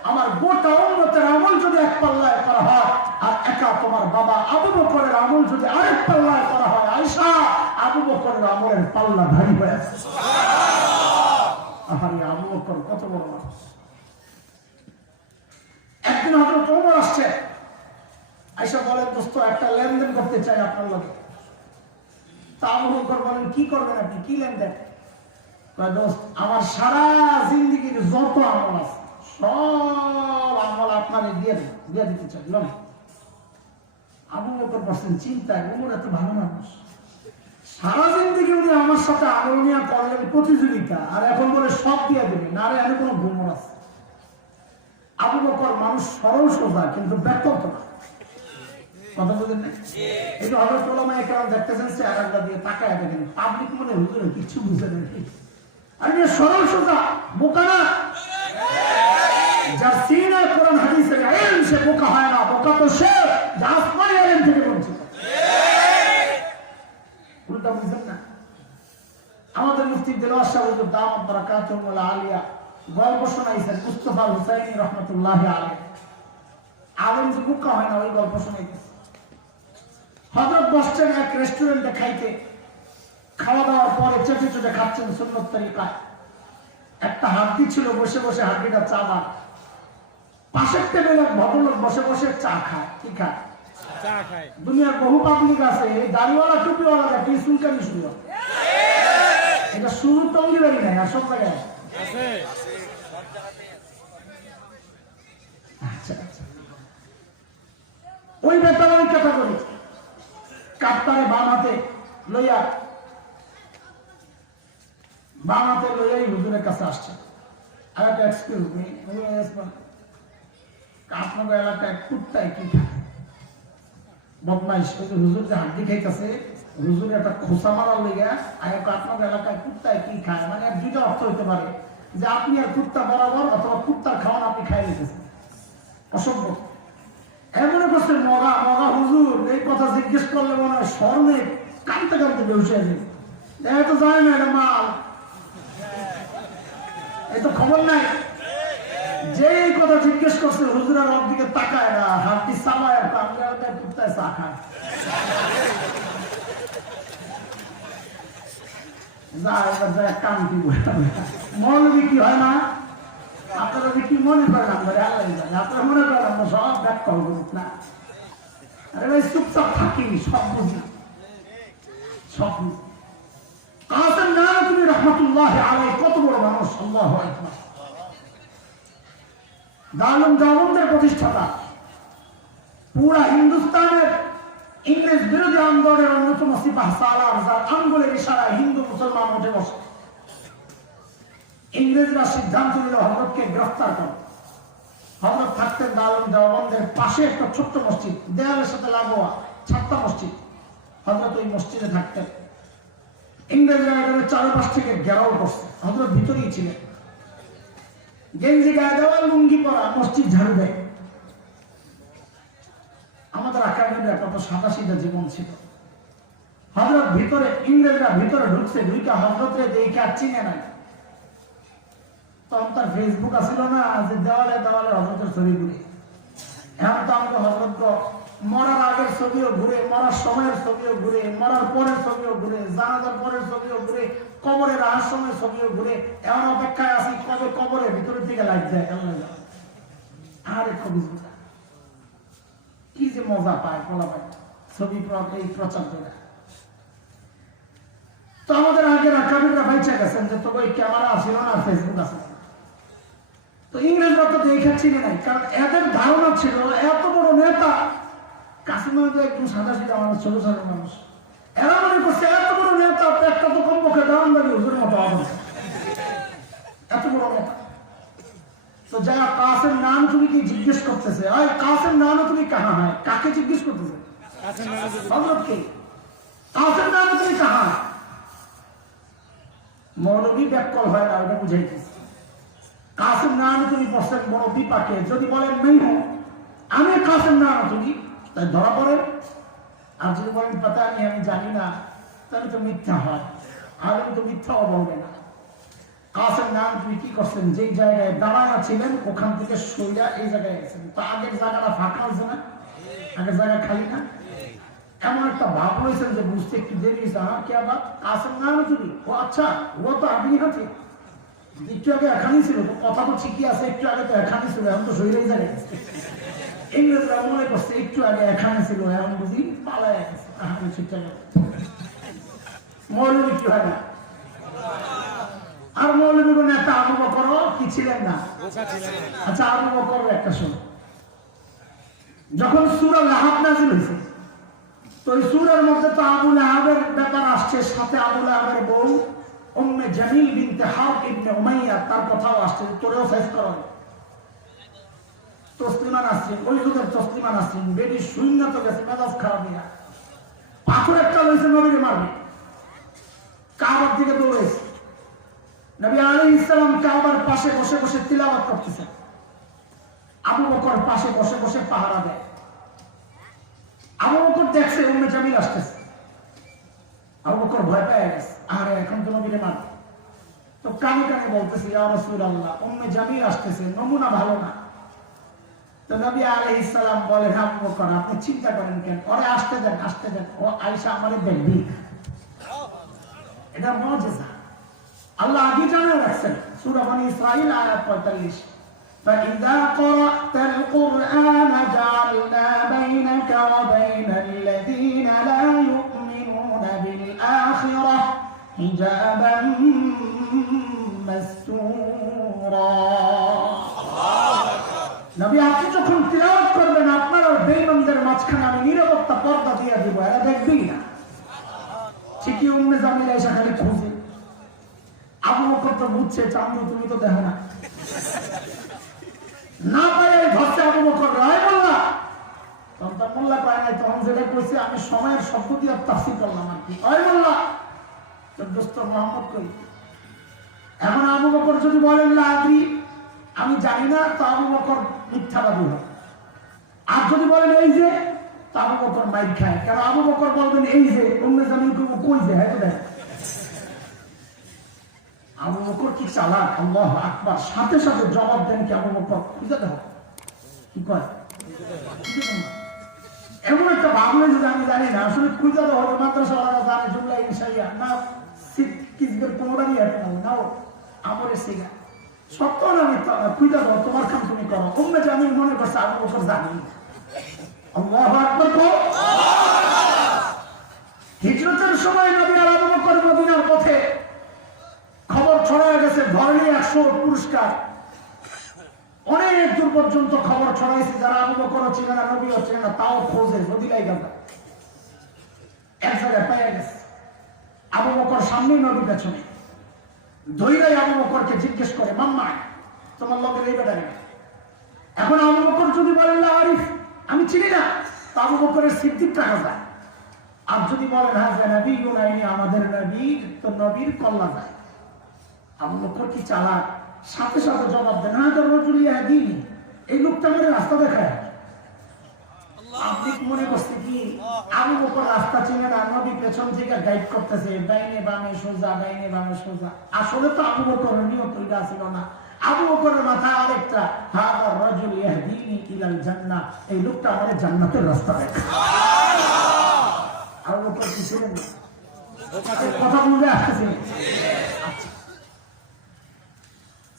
আমার গোটা উম্মতের আমল যদি এক পাল্লায় করা হয় আর একা তোমার বাবা আবু বকরের আমল যদি আরেক পাল্লায় করা হয়, আয়েশা আবু বকরের আমলের পাল্লা ভারী হয়ে আছে। আহারে আবু বকর কত বড় মানুষ। একদিন হযরত ওমর আসছে, আয়েশা বলেন দোস্ত একটা লেনদেন করতে চাই আপনার লগে। তা আবু বকর বলেন কি করবেন আপনি, কি লেনদেন? দোস্ত আমার সারা জিন্দেগির যত আমল আছে সব আমল আপনারে দিয়ে দিতে চাই। আবু বকর বলছেন চিন্তায়, ওমর এত ভালো মানুষ, সারা জিন্দেগি উনি আমার সাথে আমল নিয়ে করলেন প্রতিযোগিতা, আর এখন বলে সব দিয়ে দেবেন, না রে আরে কোনো গুমর আছে। আবু বকর মানুষ সরল সোজা কিন্তু ব্যর্থ না, কথা বলেন না? এই যে হযরত উলামা একরাম দেখতেছেন সে আরেকটা দিয়ে তাকায় দেখেন, পাবলিক মনে হুজুর কিছু বুঝে না, আর যে সরল সোজা বোকা না, যার সিনা কোরআন হাদিসের ইলম সে বোকা হয় না, বোকা তো সে যা আসমানি ইলম থেকে বঞ্চিত। উল্টা বুঝেন না? আমাদের মুফতি দেলোয়ার সাহেব হুজুর দামাত বারাকাতুহুল আলিয়া গল্প শোনাইছেন মুস্তাফা হুসাইনি রাহমাতুল্লাহি আলাইহি। আলেম যে বোকা হয় না ওই গল্প শোনাইতেছে। হযরত বসছেন এক রেস্টুরেন্টে খাইতে, খাওয়া দাওয়ার পরে চেটে চেটে খাচ্ছেন সুন্নত তরিকায়। একটা হাড্ডি ছিল, বসে বসে হাড্ডিটা চাবা। পাশের টেবিলে ভদ্রলোক বসে বসে চা খায়। কি খায়? চা খায়। দুনিয়ার বহু পাবলিক আছে, এই দাড়িওয়ালা টুপিওয়ালা দেখি চুলকানি শুরু, এটা শুরু টঙ্গিবাড়ি নাই, আর সব জায়গায় আছে। আচ্ছা আচ্ছা, ওই ব্যাপারে আমি কথা বলি। কাপ্তারে বাম হাতে লইয়া হুজুরের কাছে আসছে। এক্সকিউজ মি, আপনার এলাকায় কুত্তায় কি খায়? বদমাইশ। ওই যে হুজুর যে হাড্ডি খাইতেছে, হুজুর একটা খোসা মারার লেগে আপনার এলাকায় কুত্তায় কি খায়, মানে দুইটা অর্থ হইতে পারে যে আপনি আর কুত্তা বরাবর, অথবা কুত্তার খাওয়ান আপনি খাই নিতেছেন। অসভ্য। এমন করছে মগা মগা হুজুর, এই কথা জিজ্ঞেস করলে মনে হয় স্বর্ণে কানতে কানতে বেউসে আছে। দেখা তো যায় না এটা মাল, এই তো খবর নাই। যে কথা জিজ্ঞেস করছে হুজুরের ওর দিকে তাকায় না, হাতটি চালায়, কুত্তায় চা খায়। যা এবার যা কাম কি মৌলবি কি হয় না? আপনারা কি মনে করেন আমরা আপনারা মনে করেন আমরা সব ব্যাখ্যা করব না? আরে ভাই চুপচাপ থাকি, সব বুঝি, সব বুঝি। কাসেম নানতুবি রাহমাতুল্লাহি আলাইহি কত বড় মানুষ, আল্লাহু আকবার। দারুল দেওবন্দের প্রতিষ্ঠাতা, পুরা হিন্দুস্তানের ইংরেজ বিরোধী আন্দোলনের অন্যতম সিপাহ সালার, যার আঙ্গুলের ইশারায় হিন্দু মুসলমান উঠে বসে। ইংরেজরা সিদ্ধান্ত নিল হযরতকে গ্রেফতার করে। হযরত থাকতেন দারুল দেওবন্দের পাশে একটা ছোট্ট মসজিদ, দেয়ালের সাথে লাগোয়া ছাত্তা মসজিদ। হযরত ওই মসজিদে থাকতেন। ইংরেজরা এটার চারপাশ থেকে ঘেরাও করছে, হযরত ভিতরেই ছিলেন। গেঞ্জি গায়ে দেওয়া, লুঙ্গি পরা, মসজিদ ঝাড়ু দেয়। আমাদের আকাবিররা কত সাদা সিধা জীবন ছিল। হযরত ভিতরে, ইংরেজরা ভিতরে ঢুকছে, ঢুকে হযরতরে দেখে আর চিনে নাই। তখন তার ফেসবুক আসিল না যে দেওয়ালে দেওয়ালে হযরতের ছবি ঘুরে। এখন তো আমাকে হযরত মরার আগের ছবিও ঘুরে, মরার সময়ের ছবিও ঘুরে, মরার পরের ছবিও ঘুরে, জানাজার পরের ছবিও ঘুরে, কবরের রহস্যময় ছবিও ঘুরে। এমন অপেক্ষায় আছি কবে কবরের ভিতরের দিকে লাইট যায়। আরে ছবি কি যে মজা পায় বলা পায় ছবি প্রচার করে। তো আমাদের আগের আকাবিররা বাইচা গেছেন যে তো ওই ক্যামেরা আসিল না, ফেসবুক আসিল। তো ইংরেজরা তো দেখে চিনে নাই, কারণ এদের ধারণা ছিল এত বড় নেতা কাছে ম্যাক্সিমাম তো একটু সাদা সিধা মানুষ, ছোট ছোট মানুষ। এরা মনে করছে এত বড় নেতা, একটা তো কমপক্ষে দাম লাগে হুজুরের মতো হবে, এত বড় নেতা। তো যারা কাসেম নাম তুমি কি জিজ্ঞেস করতেছে, কাসেম নাম তুমি কাহা হয়, কাকে জিজ্ঞেস করতেছে? হযরতকে। কাসেম নাম তুমি কাহা? মৌলভী ব্যাকল হয় না, ওটা বুঝাইতেছে। কাসেম নাম তুমি বসেন বড় বিপাকে, যদি বলেন নেই হোক আমি কাসেম নাম তুমি, তাই ধরা পড়েন। আর যদি বলেন পাতা আমি জানি না, তাহলে তো মিথ্যা হয়। আলেম তো মিথ্যাও বলবে না। কাসেম নাম তুমি কি করছেন, যে জায়গায় দাঁড়ানো ছিলেন ওখান থেকে সইরা এই জায়গায় গেছেন, তো আগের জায়গাটা ফাঁকা হয়েছে না, আগের জায়গা খালি না। এমন একটা ভাব হয়েছেন যে বুঝতে একটু দেরি হয়েছে। হ্যাঁ কে আবার কাসেম নাম তুমি, ও আচ্ছা ও তো আপনি হাতে একটু আগে এখানেই ছিল, কথা তো ঠিকই আছে, একটু আগে তো এখানেই ছিল, এখন তো শরীরে জায়গায় গেছে। ইংরেজরা মনে করছে একটু আগে এখানে ছিল, এখন বুঝি পালায় গেছে। মৌলভী কি হয় না? আর মৌলভী নেতা আবু বকর কি ছিলেন না? আচ্ছা আবু বকর একটা শোনো, যখন সূরা লাহাব নাযিল হয়েছে, তো এই সূরার মধ্যে তো আবু লাহাবের ব্যাপার আসছে, সাথে আবু লাহাবের বউ উম্মে জামিল বিনতে হারব ইবনে উমাইয়া, তার কথাও আসছে, তোরেও শেষ করো। তসলিমা নাসরিন, ওই যুগের তসলিমা নাসরিন বেডি শূন্য তো গেছে, মেজাজ খারাপ নিয়ে পাথর একটা লইছে, নবীকে মারবে, কাবার দিকে দৌড়েছে। নবী আলাইহিস সালাম কাবার পাশে বসে বসে তিলাওয়াত করতেছেন, আবু বকর পাশে বসে বসে পাহারা দেয়। আবু বকর দেখছে উম্মে জামিল আসতেছে, আবু বকর ভয় পেয়ে গেছে, আরে এখন তো নবীকে মারবে। তো কানে কানে বলতেছে, ইয়া রাসূলুল্লাহ উম্মে জামিল আসতেছে, নমুনা ভালো না। তো নবী আলাইহিস সালাম বলেন, আবু বকর আপনি চিন্তা করেন কেন, ওরে আসতে দেন, আসতে দেন, ও আয়েশা আমারে দেখবি। এটা মুজিজা, আল্লাহ আগে জানা রাখছেন। সূরা বনী ইসরাঈল আয়াত 45, فإذا قرأت القرآن جعلنا بينك وبين الذين لا يؤمنون بالآخرة حجابا مستورا। নবী আপনি যখন তিলাওয়াত করবেন, আপনার আর বেঈমানদের মাঝখানে আমি নিরাপত্তা পর্দা দিয়ে দিব, এরা দেখবি না। ঠিকই উম্মে জামিল এসে খালি খুঁজে, আবু বকর তো বুঝছে চান্দু তুমি তো দেখো না, না পাই ধরছে আবু বকর রায় মোল্লা, তখন মোল্লা পায় নাই, তখন যেটা কইছে আমি সময়ের শব্দ দিয়ে তাফসীর করলাম আর কি, রায় মোল্লা তোর দোস্ত মোহাম্মদ কই। এখন আবু বকর যদি বলেন লা আদরি আমি জানি না, তো আবু বকর মিথ্যাবাদী হয়। আর যদি বলেন এই যে, তো আবু বকর মাইর খায়, কারণ আবু বকর বলবেন এই যে, উম্মে জামিল কই যে, হ্যাঁ তো দেখ। আবু বকর কি চালাক, আল্লাহু আকবার, সাথে সাথে জবাব দেন কি আবু বকর বুঝতে দেখো কি কয়। এমন একটা ভাবলে যদি আমি জানি না, আসলে খুঁজে দেওয়া হবে মাদ্রাসাওয়ালারা জানে জুমলা ইনশাইয়া না, কিসবের কোনোটাই একটা না, আমার সিগা সত্য না মিথ্যা খুঁজে দাও, তোমার কাম তুমি করো। উম্মে জামিল মনে করছে আবু বকর জানি। আল্লাহু আকবার। হিজরতের সময় নবী আর আবু বকর মদিনার পথে, খবর ছড়ায় গেছে ধরনী 100 পুরস্কার, অনেক দূর পর্যন্ত খবর ছড়াইছে, যারা আবু বকর ছিল না, নবীও ছিল না, তাও খোঁজে নদীলাই গেল, এক জায়গায় পেয়ে গেছে। আবু বকর সামনে, নবী পেছনে, ধৈরাই আবু বকরকে জিজ্ঞেস করে মাম্মা তোমার লোকের এই বেটা। এখন আবু বকর যদি বলেন না আরিফ আমি চিনি না, তো আবু বকরের সিদ্দিক টাকা যায়। আর যদি বলেন হ্যাঁ যে নবী গুনাইনি আমাদের নবী, তো নবীর কল্লা যায়। আবু বকর কি চালাক, সাথে সাথে জবাব দেন, হ্যাঁ তো রজুলিয়া দিন, এই লোকটা আমাদের রাস্তা দেখায়। আপনি মনে করছে কি আবু বকর রাস্তা চিনে না, নবী পেছন থেকে গাইড করতেছে, ডাইনে বামে সোজা, ডাইনে বামে সোজা। আসলে তো আবু বকরের নিয়ত এটা ছিল না। আবু বকরের মাথায় আরেকটা, হাদা রাজুল ইয়াহদিনি ইলাল জান্নাহ, এই লোকটা আমাদের জান্নাতের রাস্তা দেখায়। আবু বকর কি ছিলেন না? কথা বুঝে আসতেছে।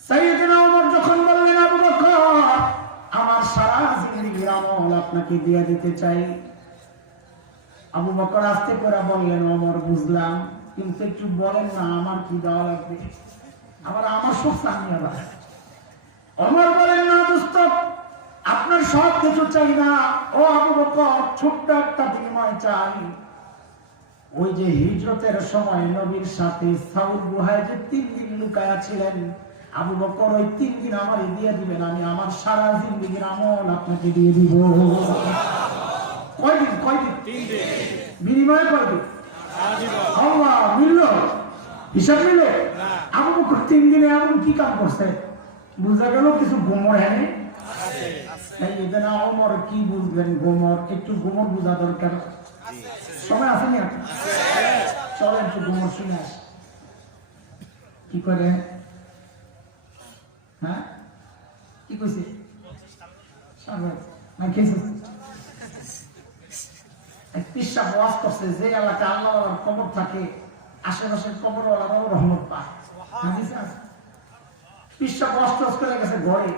সাইয়েদনা ওমর যখন বললেন আবু বকর আমার সারা জিন্দেগির আমল আপনাকে দিয়ে দিতে চাই, আবু বকর আস্তে করে বললেন ওমর বুঝলাম, কিন্তু একটু বলেন না আমার কি দেওয়া লাগবে, আমার সব চানি। আবার ওমর বলেন না দোস্ত, আপনার সব কিছু চাই না, ও আবু বকর ছোট্ট একটা বিনিময় চাই। ওই যে হিজরতের সময় নবীর সাথে সাউর গুহায় যে 3 দিন লুকায়া ছিলেন, আবু বকর ওই 3 দিন আমারে দিয়ে দিবেন, আমি আমার সারা জিন্দেগীর আমল আপনাকে দিয়ে দিব। কয়দিন? 3 দিন। বিনিময়ে কয়দিন? আল্লাহ মিলল, হিসাব মিলে। আবু বকর 3 দিনে এমন কি কাম করছে? বুঝা গেল কিছু গোমর হ্যাঁ। ওমর কি বুঝবেন গোমর? একটু গোমর বোঝা দরকার। সময় আসেনি আপনি? চলেন একটু গোমর শুনে আস কি করে। হ্যাঁ কি কইছে? পিসা ওয়াজ করছে যে এলাকা আল্লাহ কবর থাকে আশেপাশের কবরওয়ালারাও রহমত পায়। পিসা ওয়াজ করে গেছে ঘরে।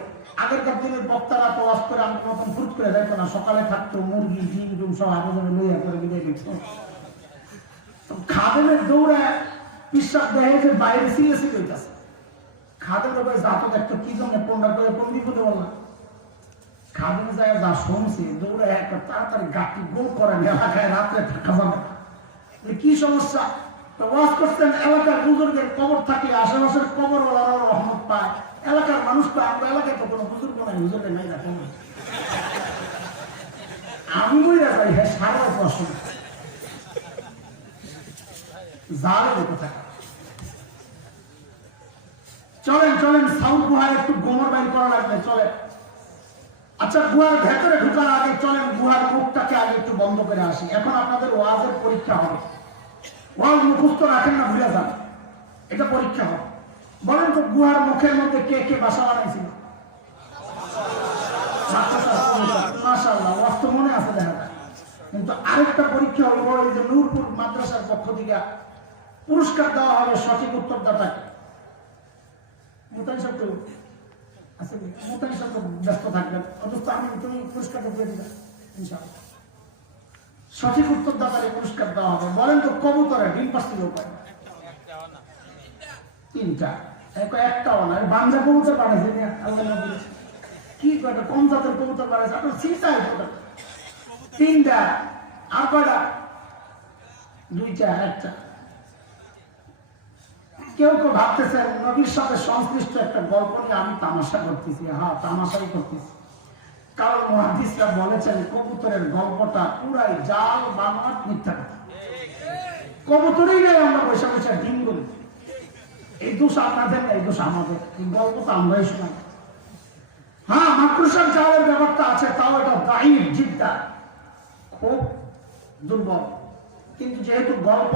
আগেরকার দিনের বক্তারা তো ওয়াজ করে আমাদের মতন ফুট করে যাইতো না, সকালে থাকতো মুরগি ডিম ডুম সব আবেদনে লইয়া করে বিদায় দিত। খাদেমের দৌড়ে পিসাব দেখে যে বাইরে সিরিয়াসলি হইতেছে। খাদেম লোক যাতো দেখতো কি জন্য পন্ডা করে পন্ডি করতে বললাম। খাদেম যায় যা শুনছি দৌড়ে একটা তাড়াতাড়ি গাটি গোল করেন এলাকায় রাত্রে থাকা যাবে না। কি সমস্যা? তো ওয়াজ করছেন এলাকার বুজুর্গের কবর থাকলে আশেপাশের কবরওয়ালারাও রহমত পায়। এলাকার মানুষ তো আমরা এলাকায় তো কোনো বুজুর্গ নাই, হুজুরে নাই রাখেন। আমি বইরা যাই হ্যাঁ সারা প্রশ্ন জালে দেখে থাকা। চলেন চলেন সাউথ গুহায় একটু গোমর বাইর করা লাগবে। চলে আচ্ছা গুহার ভেতরে ঢুকার আগে চলেন গুহার মুখটাকে আগে একটু বন্ধ করে আসি। এখন আপনাদের ওয়াজের পরীক্ষা হবে। ওয়াজ মুখস্থ রাখেন না, ভুলে যান, এটা পরীক্ষা হবে। বলেন তো গুহার মুখের মধ্যে কে কে বাসা বানাইছিল? মাশাআল্লাহ, ওয়াজ তো মনে আছে দেখা যায়। কিন্তু আরেকটা পরীক্ষা হইব, এই যে নূরপুর মাদ্রাসার পক্ষ থেকে পুরস্কার দেওয়া হবে সঠিক উত্তরদাতাকে। মোতায়েন সাহেব আচ্ছা, মোতায়েন সাহেব ব্যস্ত থাকবেন, অথচ আমি তুমি পুরস্কারটা দিয়ে দিবেন ইনশাআল্লাহ। সঠিক উত্তরদাতাকে পুরস্কার দেওয়া হবে। বলেন তো কবুতরে ডিম পাচ্ছিল উপায়? 3টা, একটাও না। বাংলা কবুতর বাড়াইছে আল্লাহ নবী কি কয়টা কম জাতের কবুতর বাড়াইছে? আপনার চিন্তা হয় 3টা। আর কয়টা? 2টা, 1টা। কেউ কেউ ভাবতেছেন নবীর সাথে সংশ্লিষ্ট একটা গল্প নিয়ে আমি তামাশা করতেছি। হ্যাঁ, তামাশাই করতেছি। কারণ মুহাদ্দিসরা বলেছেন কবুতরের গল্পটা পুরাই জাল বানোয়াট মিথ্যা কথা। কবুতরই নেই, আমরা বসে বসে ডিম করি। এই দোষ আপনাদের না, এই দোষ আমাদের। এই গল্প তো আমরাই শোনাই। হ্যাঁ, মাকড়সার জালের ব্যাপারটা আছে, তাও এটা দায়ীর জিদ্দা, খুব দুর্বল। কিন্তু যেহেতু গল্প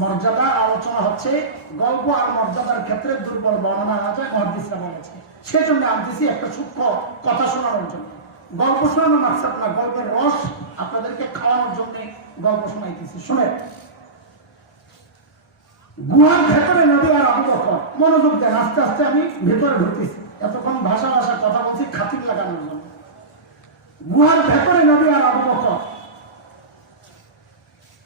মর্যাদা আলোচনা হচ্ছে, গল্প আর মর্যাদার ক্ষেত্রে দুর্বল বর্ণনা আছে মুহাদ্দিসরা বলেছে। সেজন্য আনতেছি একটা সূক্ষ্ম কথা শোনানোর জন্য। গল্প শোনানো মাকসাদ না, গল্পের রস আপনাদেরকে খাওয়ানোর জন্য গল্প শোনাইতেছি। শুনে গুহার ভেতরে নবী আর আবু বকর, মনোযোগ দেন, আস্তে আস্তে আমি ভেতরে ঢুকতেছি। এতক্ষণ ভাষা ভাষা কথা বলছি খাতির লাগানোর জন্য। গুহার ভেতরে নবী আর আবু বকর।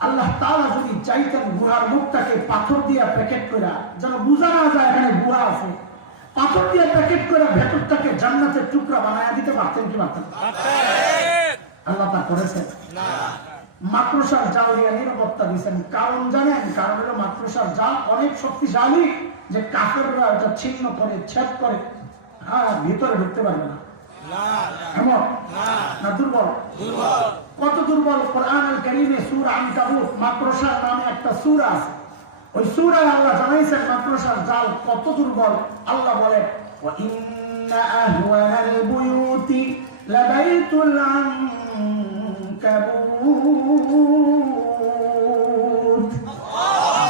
আল্লাহ তাআলা যদি চাইতেন গুহার মুখটাকে পাথর দিয়ে প্যাকেট করে, যেন বোঝা না যায় এখানে গুহা আছে, পাথর দিয়ে প্যাকেট করে ভেতরটাকে জান্নাতের টুকরা বানায় দিতে পারতেন কি পারতেন? আল্লাহ তা করেছেন না। মাকড়সার জাল দিয়ে নিরাপত্তা দিয়েছেন। কারণ জানেন? কারণ হলো মাকড়সার জাল অনেক শক্তিশালী, যে কাফেররা এটা ছিন্ন করে ছেদ করে ভিতরে ঢুকতে পারবে না। এমন না দুর্বল? কত দুর্বল! কোরআনুল কারীমে সূরা আনকাবুত মাকড়সার নামে একটা সূরা আছে। ওই সূরায় আল্লাহ জানাইছেন মাকড়সার জাল কত দুর্বল। আল্লাহ বলে ওয়া ইন্না আহওয়ানাল বুয়ুতি লাবাইতুল আনকাবুত।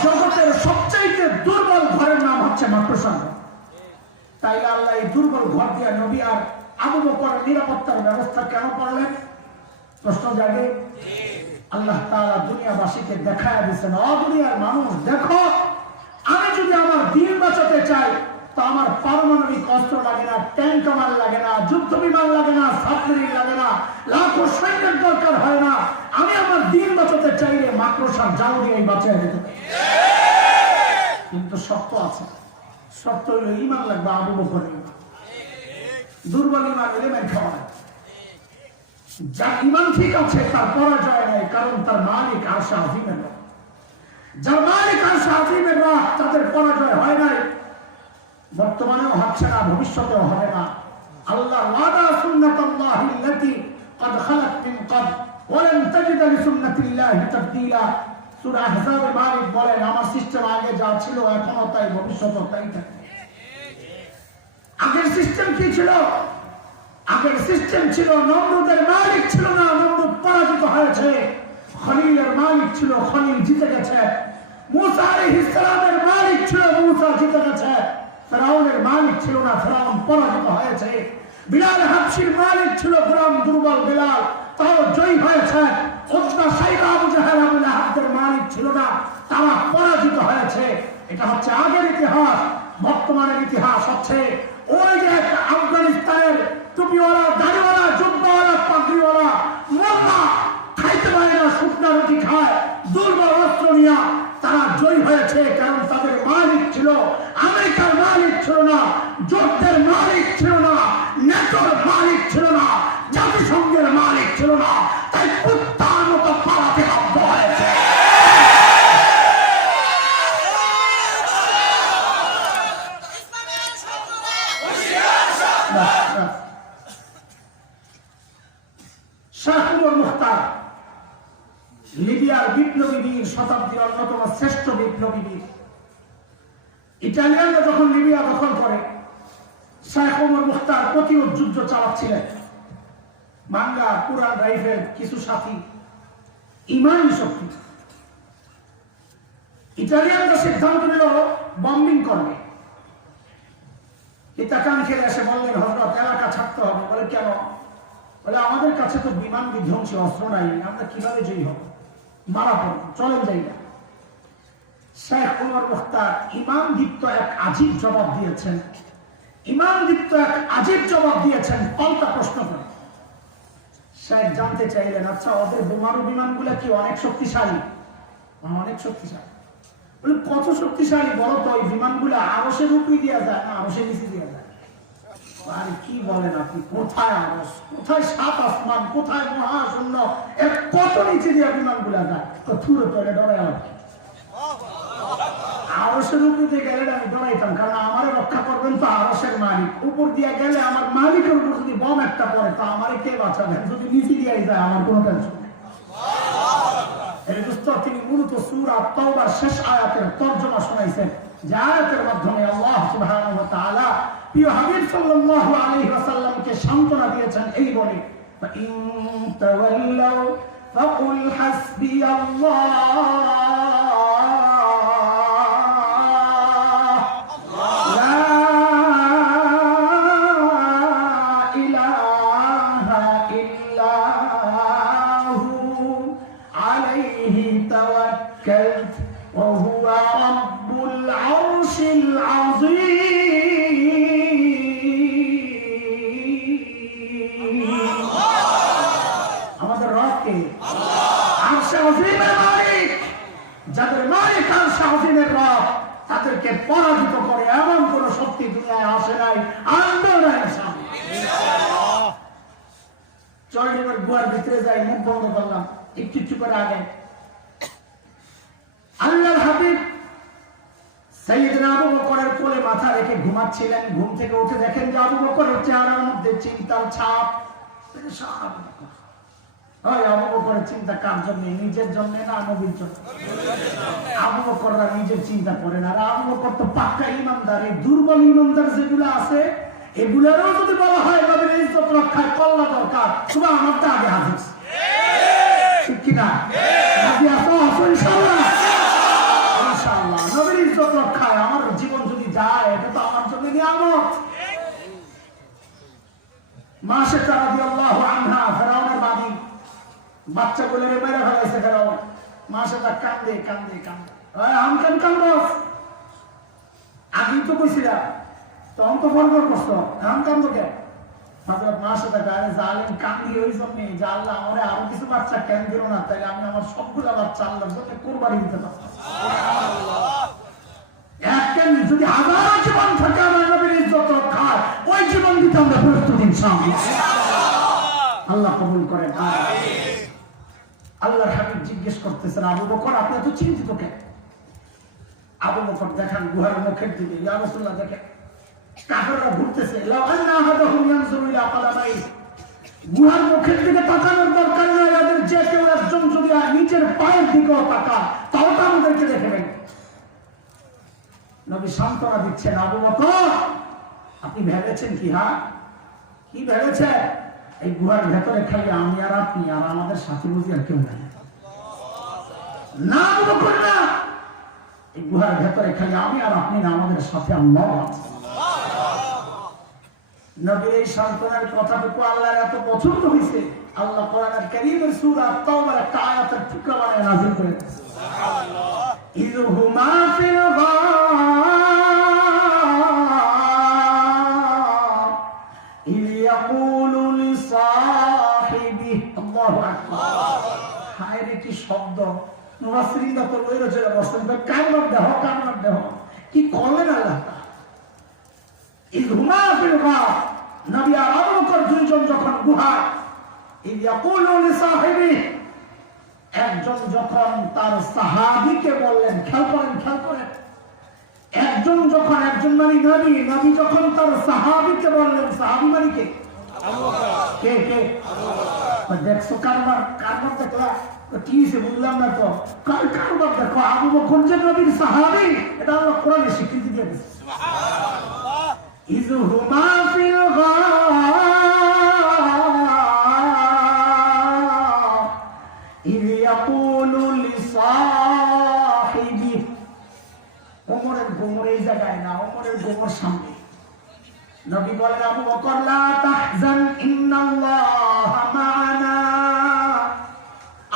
জগতের সবচেয়ে দুর্বল ঘরের নাম হচ্ছে মাকড়সার ঘর। তাই আল্লাহ এই দুর্বল ঘর দিয়ে নবী আর আবু বকরের নিরাপত্তার ব্যবস্থা কেন করলেন? প্রশ্ন জাগে। আল্লাহ তাআলা দুনিয়াবাসীকে দেখায় দিয়েছেন, ও দুনিয়ার মানুষ দেখো, আমি যদি আমার দিন বাঁচাতে চাই তো আমার পারমাণবিক অস্ত্র লাগে না, ট্যাঙ্ক কামান লাগে না, যুদ্ধ বিমান লাগে না, সাবমেরিন লাগে না, লাখো সৈন্যের দরকার হয় না। আমি আমার দিন বাঁচাতে চাইলে মাকড়সার জাল দিয়ে বাঁচিয়ে যেতে পারি। কিন্তু শর্ত আছে। শর্ত হইল ইমান লাগবে আবু বকরের ইমান। দুর্বল ইমান হলে মেন খাওয়া। যার ইমান ঠিক আছে তার পরাজয় নাই, কারণ তার মালিক আরশে আযীমের রব। যার মালিক আরশে আযীমের রব তাদের পরাজয় হয় নাই, বর্তমানেও হচ্ছে না, ভবিষ্যতেও হবে না। আল্লাহ ওয়াদা সুন্নাতুল্লাহি আল্লাতী قد خلت من قبل ولن تجد لسنة الله تبديلا। সূরা আহজাবের মালিক বলেন, আমার সিস্টেম আগে যা ছিল এখনো তাই, ভবিষ্যতেও তাই থাকবে। আগের সিস্টেম কি ছিল? আগের সিস্টেম ছিল নমরুদের মালিক ছিল না, নমরুদ পরাজিত হয়েছে। খলিলের মালিক ছিল, খলিল জিতে গেছে। মুসা আলাইহিস সালামের মালিক ছিল, মুসা জিতে গেছে। ফেরাউনের মালিক ছিল না, ফেরাউন পরাজিত হয়েছে। বিলাল হাবশির মালিক ছিল, গোলাম দুর্বল বিলাল, তাও জয়ী হয়েছে। উতবা সাইবা আবু জাহেল আবু লাহাবদের মালিক ছিল না, তারা পরাজিত হয়েছে। এটা হচ্ছে আগের ইতিহাস। বর্তমানের ইতিহাস হচ্ছে ওই যে আফগানিস্তানের টুপিওয়ালা, দাড়িওয়ালা, জুব্বাওয়ালা, পাগড়িওয়ালা মোল্লা খাইতে পারে না, শুকনা রুটি খায়, দুর্বল অস্ত্র নিয়ে তারা জয়ী হয়েছে। কারণ তাদের মালিক ছিল আমেরিকার মালিক ছিল না, জোটদের মালিক ছিল না, নেটোর মালিক ছিল না, জাতিসংঘের মালিক ছিল না। তাই কুত্তার মতো পালাতে বাধ্য হয়েছে। শাহ উমর মুখতার লিবিয়ার বিপ্লবী বীর, শতাব্দীর অন্যতম শ্রেষ্ঠ বিপ্লবী বীর। ইটালিয়ানরা যখন লিবিয়া দখল করে, শাহ উমর মুখতার প্রতিরোধ যুদ্ধ চালাচ্ছিলেন। মাঙ্গা, কুরআন, রাইফেল, কিছু সাথী, ইমানি শক্তি। ইটালিয়ানরা সিদ্ধান্ত নিল বম্বিং করবে। ইতাকান খেলে এসে বললেন, হযরত এলাকা ছাড়তে হবে। বলে কেন? বলে আমাদের কাছে তো বিমান বিধ্বংসী অস্ত্র নাই, আমরা কিভাবে জয়ী হব? মারা পড়ব, চলেন যাই না। শেখ উমর মুখতার ইমাম দীপ্ত এক আজীব জবাব দিয়েছেন। ইমাম দীপ্ত এক আজীব জবাব দিয়েছেন, পাল্টা প্রশ্ন করে। শেখ জানতে চাইলেন, আচ্ছা ওদের বোমারু বিমানগুলো কি অনেক শক্তিশালী? অনেক শক্তিশালী। বলে কত শক্তিশালী বলো তো? ওই বিমানগুলো আরশের উপরে দেওয়া যায় না আরশের নিচে দেওয়া যায়? আরে কি বলেন আপনি? কোথায় আরশ, কোথায় সাত আসমান, কোথায় মহাশূন্য, এর কত নিচে দিয়ে বিমানগুলা যায়? তো থুরে তোরে ডরাই আমার আরশের উপর দিয়ে গেলে আমি ডরাইতাম, কারণ আমার রক্ষা করবেন তো আরশের মালিক। উপর দিয়ে গেলে আমার মালিকের উপর যদি বম একটা পড়ে তা আমারে কে বাঁচাবেন? যদি নিচে দিয়ে যায় আমার কোনো টেনশন নেই। তিনি মূলত সূরা তাওবার শেষ আয়াতের তরজমা শোনাইছেন, যে আয়াতের মাধ্যমে আল্লাহ সুবহানাহু ওয়া তাআলা প্রিয় হাবিব সাল্লাল্লাহু আলাইহি ওয়াসাল্লামকে সান্ত্বনা দিয়েছেন এই বলে, ফাইন তাওয়াল্লাউ ফাকুল হাসবিয়াল্লাহ লা ইলাহা ইল্লা হু আলাইহি তাওয়াক্কালতু ওয়া হুয়া রাব্বুল আরশিল আযীম। আমাদের রব কে? আরশে আযীমের মালিক। যাদের মালিক আরশে আযীমের রব, তাদেরকে পরাজিত করে এমন কোন শক্তি দুনিয়ায় আসে নাই, আসবেও না ইনশাআল্লাহ। চলেন এবার গুহার ভিতরে যাই, মুখ বন্ধ করলাম, একটু একটু করে আগে। আল্লাহর হাবিব সাইয়েদনা আবু বকরের কোলে মাথা রেখে ঘুমাচ্ছিলেন। ঘুম থেকে উঠে দেখেন যে আবু বকরের চেহারার মধ্যে চিন্তার ছাপ। আবু বকরের চিন্তা কার জন্য? নিজের জন্য না নবীর জন্য? আবু বকররা নিজের চিন্তা করেন। আর আবু বকর তো পাক্কা ইমানদার। এই দুর্বল ইমানদার যেগুলো আছে, এগুলোরও যদি বলা হয় নবীর ইজ্জত রক্ষায় কল্লা দরকার, শুধু আমারটা আগে হাজির। ঠিক কিনা? রাজি আছো? ইনশাআল্লাহ। ইনশাআল্লাহ নবীর ইজ্জত রক্ষায় আমার জীবন যদি যায়, এটা তো আমার জন্য নিয়ামত। মাশাআল্লাহ রাদিয়াল্লাহু আনহা, ফেরাউনের বাদী, বাচ্চাগুলো মেরে ফেলাইছে ফেরাউন। মাশাআল্লাহ কান্দে কান্দে কান্দে, আম কেন কান্দস? আগেই তো কইছিলাম, তখন তো ফরফর করছো, আম কান্দো কে? হযরত মাশাআল্লাহ গায়ে জালিম কান্দি ওই জন্যে যে আল্লাহ আমারে আরো কিছু বাচ্চা কেন দিল না, তাই আমি আমার সবগুলা বাচ্চা আল্লাহর জন্য কুরবানি দিতে পারছি। সুবহানাল্লাহ। একদিন যদি হাজার জীবন থাকে আমার নবীর ইজ্জত রক্ষায়, ওই জীবন দিতে আমরা প্রস্তুত ইনশাআল্লাহ। আল্লাহ কবুল করেন। আল্লাহর হাবিব জিজ্ঞেস করতেছেন, আবু বকর আপনি এত চিন্তিত কেন? আবু বকর দেখান গুহার মুখের দিকে, ইয়া রাসূলুল্লাহ দেখেন কাফেররা ঘুরতেছে, লাউ আন্না আহাদাহুম ইয়ানজুরু ইলা কাদামাই, গুহার মুখের দিকে তাকানোর দরকার নেই, এদের যে কেউ একজন যদি নিজের পায়ের দিকেও তাকায় তাও তো আমাদেরকে দেখে নেবে। নবী সান্ত্বনা দিচ্ছেন, আবু বকর আপনি ভেবেছেন কি? হ্যাঁ কি ভেবেছেন? এই গুহার ভেতরে খালি আমি আর আপনি আর আমাদের সাথে বুঝি আর কেউ নাই না? আবু বকর না, এই গুহার ভেতরে খালি আমি আর আপনি না, আমাদের সাথে আল্লাহ আছে। নবীর এই সান্ত্বনার কথাটুকু আল্লাহর এত পছন্দ হয়েছে, আল্লাহ কোরআনের কারীমের সূরা আত-তাওবার একটা আয়াতের টুকরা বানায় নাযিল করে দিয়েছে। সুবহানাল্লাহ। ইযহুমা ফিল গার ইয ইয়াকুলু লিসাহিবিহি, আল্লাহু আকবার। হায় রে কি শব্দ! মুফাসসিরিনরা তো ওই রচনা বলছেন কান্নার দেহ কি করলেন আল্লাহ। ইযহুমা ফিল গার, নবী আর আবু বকর দুইজন যখন গুহায়, ইয ইয়াকুলু লিসাহিবিহি, একজন যখন তার সাহাবীকে বললেন, খেয়াল করেন, একজন যখন, একজন মানে নবী, নবী যখন তার সাহাবীকে বললেন, সাহাবী মানে কে? আবু বকর। কে? আবু বকর। দেখছো কারবার দেখলা কি হইছে বুঝলাম না তো, কারবার দেখো, আবু বকর যে নবীর সাহাবী, এটা আল্লাহ কোরআনে স্বীকৃতি দিয়ে দিয়েছে। সুবহানাল্লাহ। ইযহুমা ফিল গার ইয ইয়াকুলু লিসাহিবিহি, ওমরের গোমর এই জায়গায় না, ওমরের গোমর সামনে। নবী বলেন, আবু বকর লা তাহজান ইন্নাল্লাহা মা'ানা,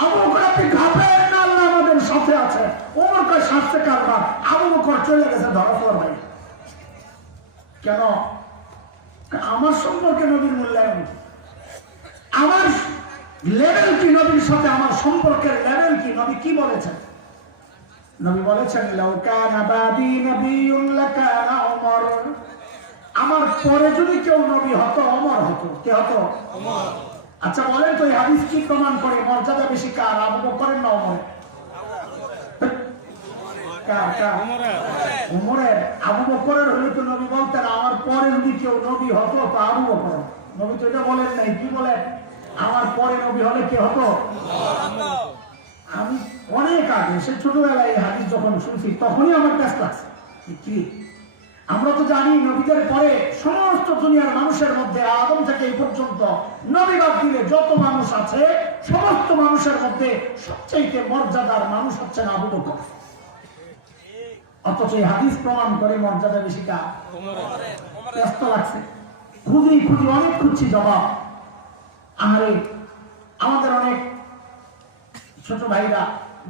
আবু বকর আপনি ঘাবড়েন না, আল্লাহ আমাদের সাথে আছে। ওমর কয় সাথে কারবার, আবু বকর চলে গেছে ধরাফর ভাই। কেন? আমার সম্পর্কে নবীর মূল্যায়ন, আমার লেভেল কি নবীর সাথে, আমার সম্পর্কের লেভেল কি, নবী কি বলেছেন? নবী বলেছেন, লাউ কানা বাদি নবিয়্যুন লাকানা ওমর, আমার পরে যদি কেউ নবী হতো ওমর হতো। কে হতো? ওমর। আচ্ছা বলেন তো এই হাদিস কি প্রমাণ করে মর্যাদা বেশি কার, আবু বকরের না ওমরের? ওমরের। আবু বকরের হলে তো নবী বলতেন আমার পরে যদি কেউ নবী হতো তো আবু বকর। নবী তো এটা বলেন নাই, কি বলেন? আমার পরে নবী হলে কে হতো? আমি অনেক আগে, সে ছোটবেলায় এই হাদিস যখন শুনছি তখনই আমার কাছে লাগছে কি, আমরা তো জানি নবীদের পরে সমস্ত দুনিয়ার মানুষের মধ্যে আদম থেকে এই পর্যন্ত নবী বাদ দিলে যত মানুষ আছে সমস্ত মানুষের মধ্যে সবচেয়ে মর্যাদার মানুষ হচ্ছেন আবু বকর। অথচ এই হাদিস প্রমাণ করে মর্যাদা বেশি কার? ব্যস্ত লাগছে, খুঁজি অনেক খুঁজছি জবাব। আহারে আমাদের অনেক ছোট ভাইরা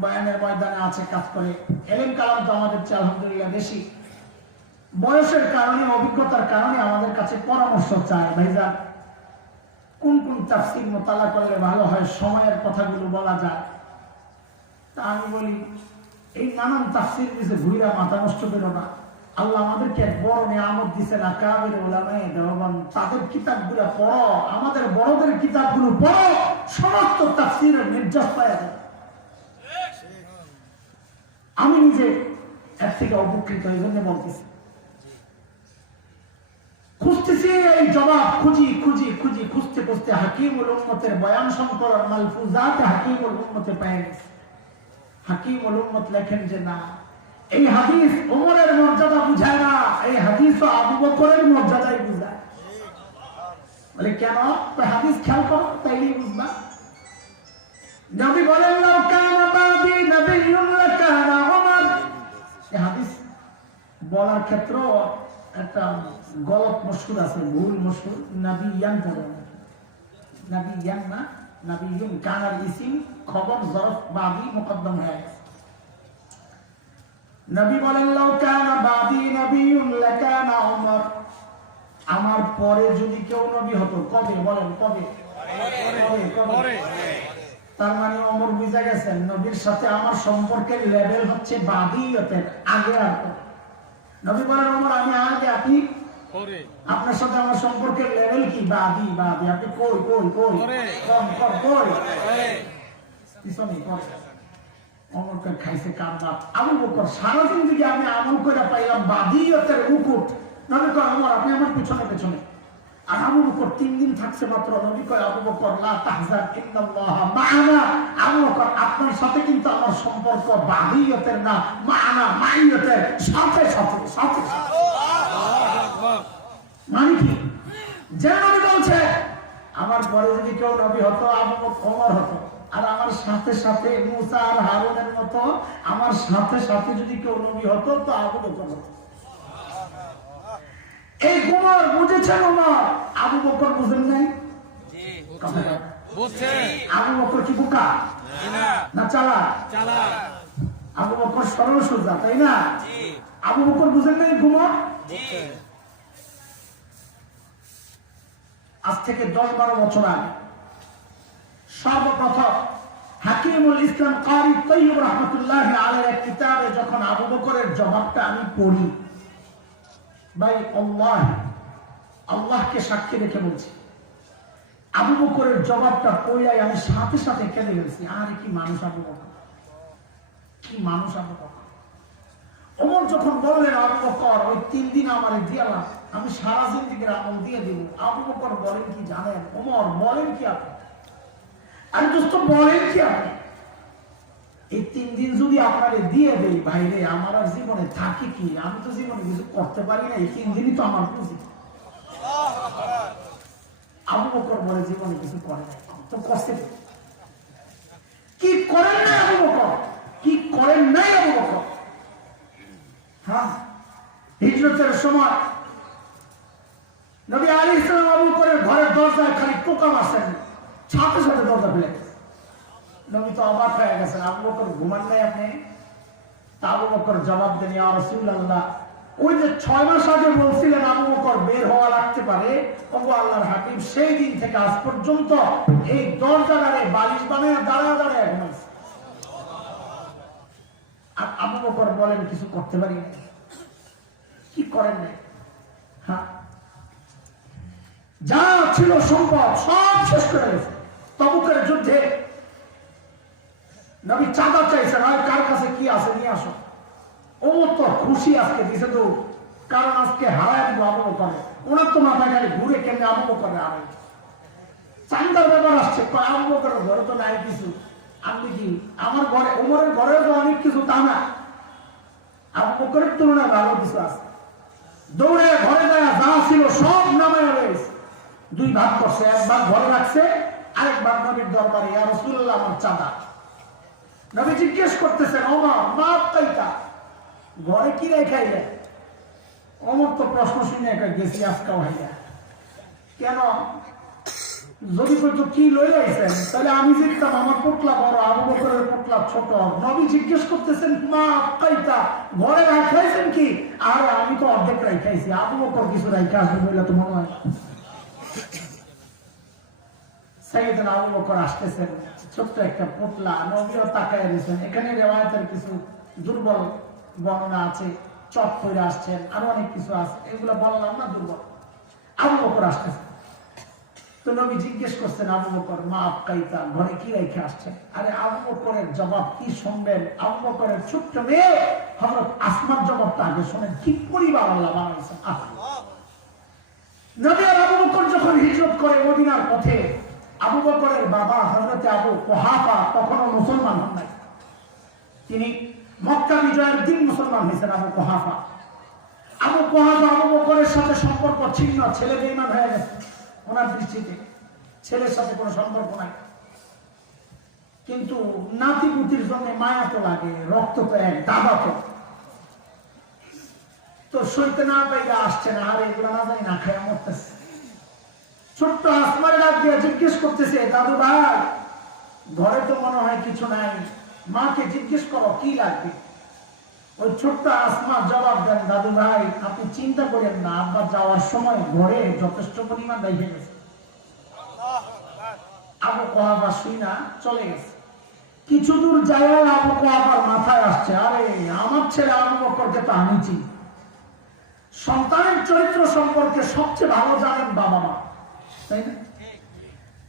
বয়ানের ময়দানে আছে, কাজ করে, এলেম কালাম তো আমাদের চেয়ে আলহামদুলিল্লাহ বেশি, বয়সের কারণে অভিজ্ঞতার কারণে আমাদের কাছে পরামর্শ চায়, ভাইজান কোন তাফসীর মোতালা করলে ভালো হয়, সময়ের কথাগুলো বলা যায়। তা আমি বলি এই নানান তাফসীর দিয়েছে ঘুরা মাথা নষ্ট করো না। আল্লাহ আমাদেরকে এক বড় নিয়ামত দিয়েছেন, আকাবির উলামায়ে দেওবন্দ, তাদের কিতাবগুলো পড়ো, আমাদের বড়দের কিতাবগুলো পড়ো, সমস্ত তাফসীরের নির্যাস পাওয়া যায়। আমি নিজে এর থেকে উপকৃত, এই জন্য বলতেছি, খুঁজতেছি এই জবাব, খুঁজতে হাকিমুল উম্মতের বয়ান সংকলন মালফুজাত হাকিমুল উম্মতে পেয়ে গেছে। হাকিমুল উম্মত লেখেন যে না, এই হাদিস ওমরের মর্যাদা বুঝায় না, এই হাদিস আবু বকরের মর্যাদাই বুঝায়। বলে কেন? হাদিস খেয়াল করো তাইলেই বুঝবা। নবী বলেন লাউ কানা বাদি নবিয়্যুন লাকানা ওমর, এই হাদিস বলার ক্ষেত্রে একটা গলত মশহুর আছে, ভুল মশহুর, নবিয়ান পড়ে, নবিয়ান না, নবিয়্যুন, কানার ইসিম খবর জরফ বাদি মুকদ্দম হয়ে গেছে। নবী বলেন লাউ কানা বাদি নবিয়্যুন লাকানা ওমর, আমার পরে যদি কেউ নবী হতো, কবে বলেন? কবে? তার মানে ওমর বুঝা গেছেন নবীর সাথে আমার সম্পর্কের লেভেল হচ্ছে বাদিয়তের আগে আর পরে। নবী বলেন ওমর আমি আগে, আপনি আপনার সাথে আমার সম্পর্কের লেভেল কি? বাদি বাদি। আপনি কই কই কই কম কম কই পিছনে অমরকার খাইছে কামবাদ। আবু বকর সারা জিন্দেগি আমি আমল করে পাইলাম বাদিয়তের মুকুট। নবী কয় ওমর আপনি আমার পিছনে পেছনে। আর আবু বকর 3 দিন থাকছে মাত্র। নবী কয় আবু বকর লা তাহজান ইন্নাল্লাহ মা'ানা। আবু বকর আপনার সাথে কিন্তু আমার সম্পর্ক বাদিয়তের না, মা'ানা মাইয়তের সাথে সাথে সাথে। মানে কি? যে নবী বলছে আমার পরে যদি কেউ নবী হতো আবু বকর ওমর হতো, আর আমার সাথে সাথে মুসা আর হারুনের মতো আমার সাথে সাথে যদি কেউ নবী হতো তো আবু বকর হতো। এই উমর বুঝেছেন, উমর আবু বকর বুঝেন নাই। আবু বকর কি বোকা না চালাক? আবু বকর সরল সোজা, তাই না? আবু বকর বুঝেন নাই উমর। আজ থেকে 10-12 বছর আগে সর্বপ্রথম হাকিমুল ইসলাম কারি তৈয়ব রহমতুল্লাহ আলাইহির এক কিতাবে যখন আবু বকরের জবাবটা আমি পড়ি, ভাই আল্লাহকে সাক্ষী রেখে বলছি, আবু বকরের জবাবটা পড়াই আমি সাথে সাথে কেঁদে গেছি। আরে কি মানুষ আবু বকর, কি মানুষ আবু বকর। ওমর যখন বললেন আবু বকর ওই 3 দিন আমারে দিয়ালাম, আমি সারা জিন্দেগির আমল দিয়ে দেব। আবু বকর বলেন কি জানেন? ওমর বলেন কি আপনি? আমি দোস্ত বলেন কি আপনি? এই 3 দিন যদি আপনারে দিয়ে দেই ভাইরে, আমার আর জীবনে থাকে কি? আমি তো জীবনে কিছু করতে পারি না, এই 3 দিনই তো আমার পুঁজি। আবু বকর বলে জীবনে কিছু করে নাই তো কষ্টে কি করেন নাই আবু বকর, কি করেন নাই আবু বকর। হ্যাঁ, হিজরতের সময় নবী আলাইহিস সালাম আবু বকরের ঘরের দরজায় খালি টোকা মারছেন, সাথে সাথে দরজা খুলে গেছে। নবী তো অবাক হয়ে গেছেন, আবু বকর ঘুমান নাই আপনি? তা আবু বকর জবাব দেন, ইয়া রাসূলুল্লাহ, ওই যে 6 মাস আগে বলছিলেন আবু বকর বের হওয়া লাগতে পারে, ওগো আল্লাহর হাবিব, সেই দিন থেকে আজ পর্যন্ত এই দরজাটারে বালিশ বানায় দাঁড়ায় দাঁড়ায় ঘুমাইছে। আর আবু বকর বলেন কিছু করতে পারি না। কি করেন নাই? হ্যাঁ, যা ছিল সম্পদ সব শেষ করে গেছে। তবুকের যুদ্ধে নবী চাঁদা চাইছেন, আর কার কাছে কি আছে নিয়ে আসো। ওমর তো খুশি আজকে দিছে তো, কারণ আজকে হারায় দিব আবু বকর। ওনার তো মাথায় খালি ঘুরে কেমনে আবু বকরে আনে চান্দার ব্যাপার আসছে। আবু বকরের ঘরে তো নাই কিছু, আমি কি আমার ঘরে, ওমরের ঘরে তো অনেক কিছু তা না, আবু বকরের তুলনায় ভালো কিছু আছে। দৌড়ে ঘরে যায়, যা ছিল সব নামায় রয়েছে। 2 ভাগ করছে, 1 ভাগ ঘরে রাখছে, আরেক ভাগ নবীর দরবারে, ইয়া রাসূলুল্লাহ আমার চাঁদা। নবী জিজ্ঞেস করতেছেন, ওমর মাপ কাইতা ঘরে কি রেখাইলে? ওমর তো প্রশ্ন শুনে গেছি আজকা ভাইয়া কেন? যদি কইতো কি লই আইছেন তাহলে আমি জিততাম, আমার পোটলা বড়, আবু বকরের পোটলা ছোট। নবী জিজ্ঞেস করতেছেন মাপ কাইতা ঘরে রাখাইছেন কি? আর আমি তো অর্ধেক রাখাইছি, আবু বকর কিছু রাখা আসবে বলে তো মনে হয়। সাইয়েদনা আবু বকর আসতেছেন, ছোট্ট একটা পোটলা, নবীও তাকায় দিয়েছেন। এখানে রিওয়ায়াতের কিছু দুর্বল বর্ণনা আছে, চট করে আসছেন, আরো অনেক কিছু আছে, এগুলো বললাম না, দুর্বল। আবু বকর আসতেছেন, তো নবী জিজ্ঞেস করছেন আবু বকর মাপ কাইতা ঘরে কি রেখে আসছেন? আরে আবু বকরের জবাব কি শুনবেন? আবু বকরের ছোট্ট মেয়ে হযরত আসমার জবাবটা আগে শোনেন। কি পরিবার আল্লাহ বানাইছেন। নবী আর আবু বকর যখন হিজরত করে মদিনার পথে, আবু বকরের বাবা হযরত আবু কুহাফা তখনও মুসলমান হন নাই। তিনি মক্কা বিজয়ের দিন মুসলমান হয়েছেন। আবু কুহাফা আবু বকরের সাথে সম্পর্ক ছিন্ন, ছেলে বেঈমান হয়ে গেছে ওনার দৃষ্টিতে, ছেলের সাথে কোনো সম্পর্ক নাই। কিন্তু নাতিপুতির জন্য মায়া তো লাগে, রক্ত তো এক, দাদা তো সইতে না পাইলে আসছে না, আর এগুলো না জানি না খায় মরতেছে। ছোট্ট আসমার ডাক দিয়ে জিজ্ঞেস করতেছে, দাদু ভাই ঘরে তো মনে হয় কিছু নাই, মাকে জিজ্ঞেস করো কি লাগবে। ওই ছোট্ট আসমা জবাব দেন, দাদু ভাই আপনি চিন্তা করেন না, আব্বা যাওয়ার সময় ঘরে যথেষ্ট পরিমাণ রেখে গেছে। আবু কুহাফা শুই না চলে গেছে। কিছু দূর যায় আবু কুহাফার মাথায় আসছে, আরে আমার ছেলে আবু বকরকে তো আমি চিনি। সন্তানের চরিত্র সম্পর্কে সবচেয়ে ভালো জানেন বাবা মা, তাই না?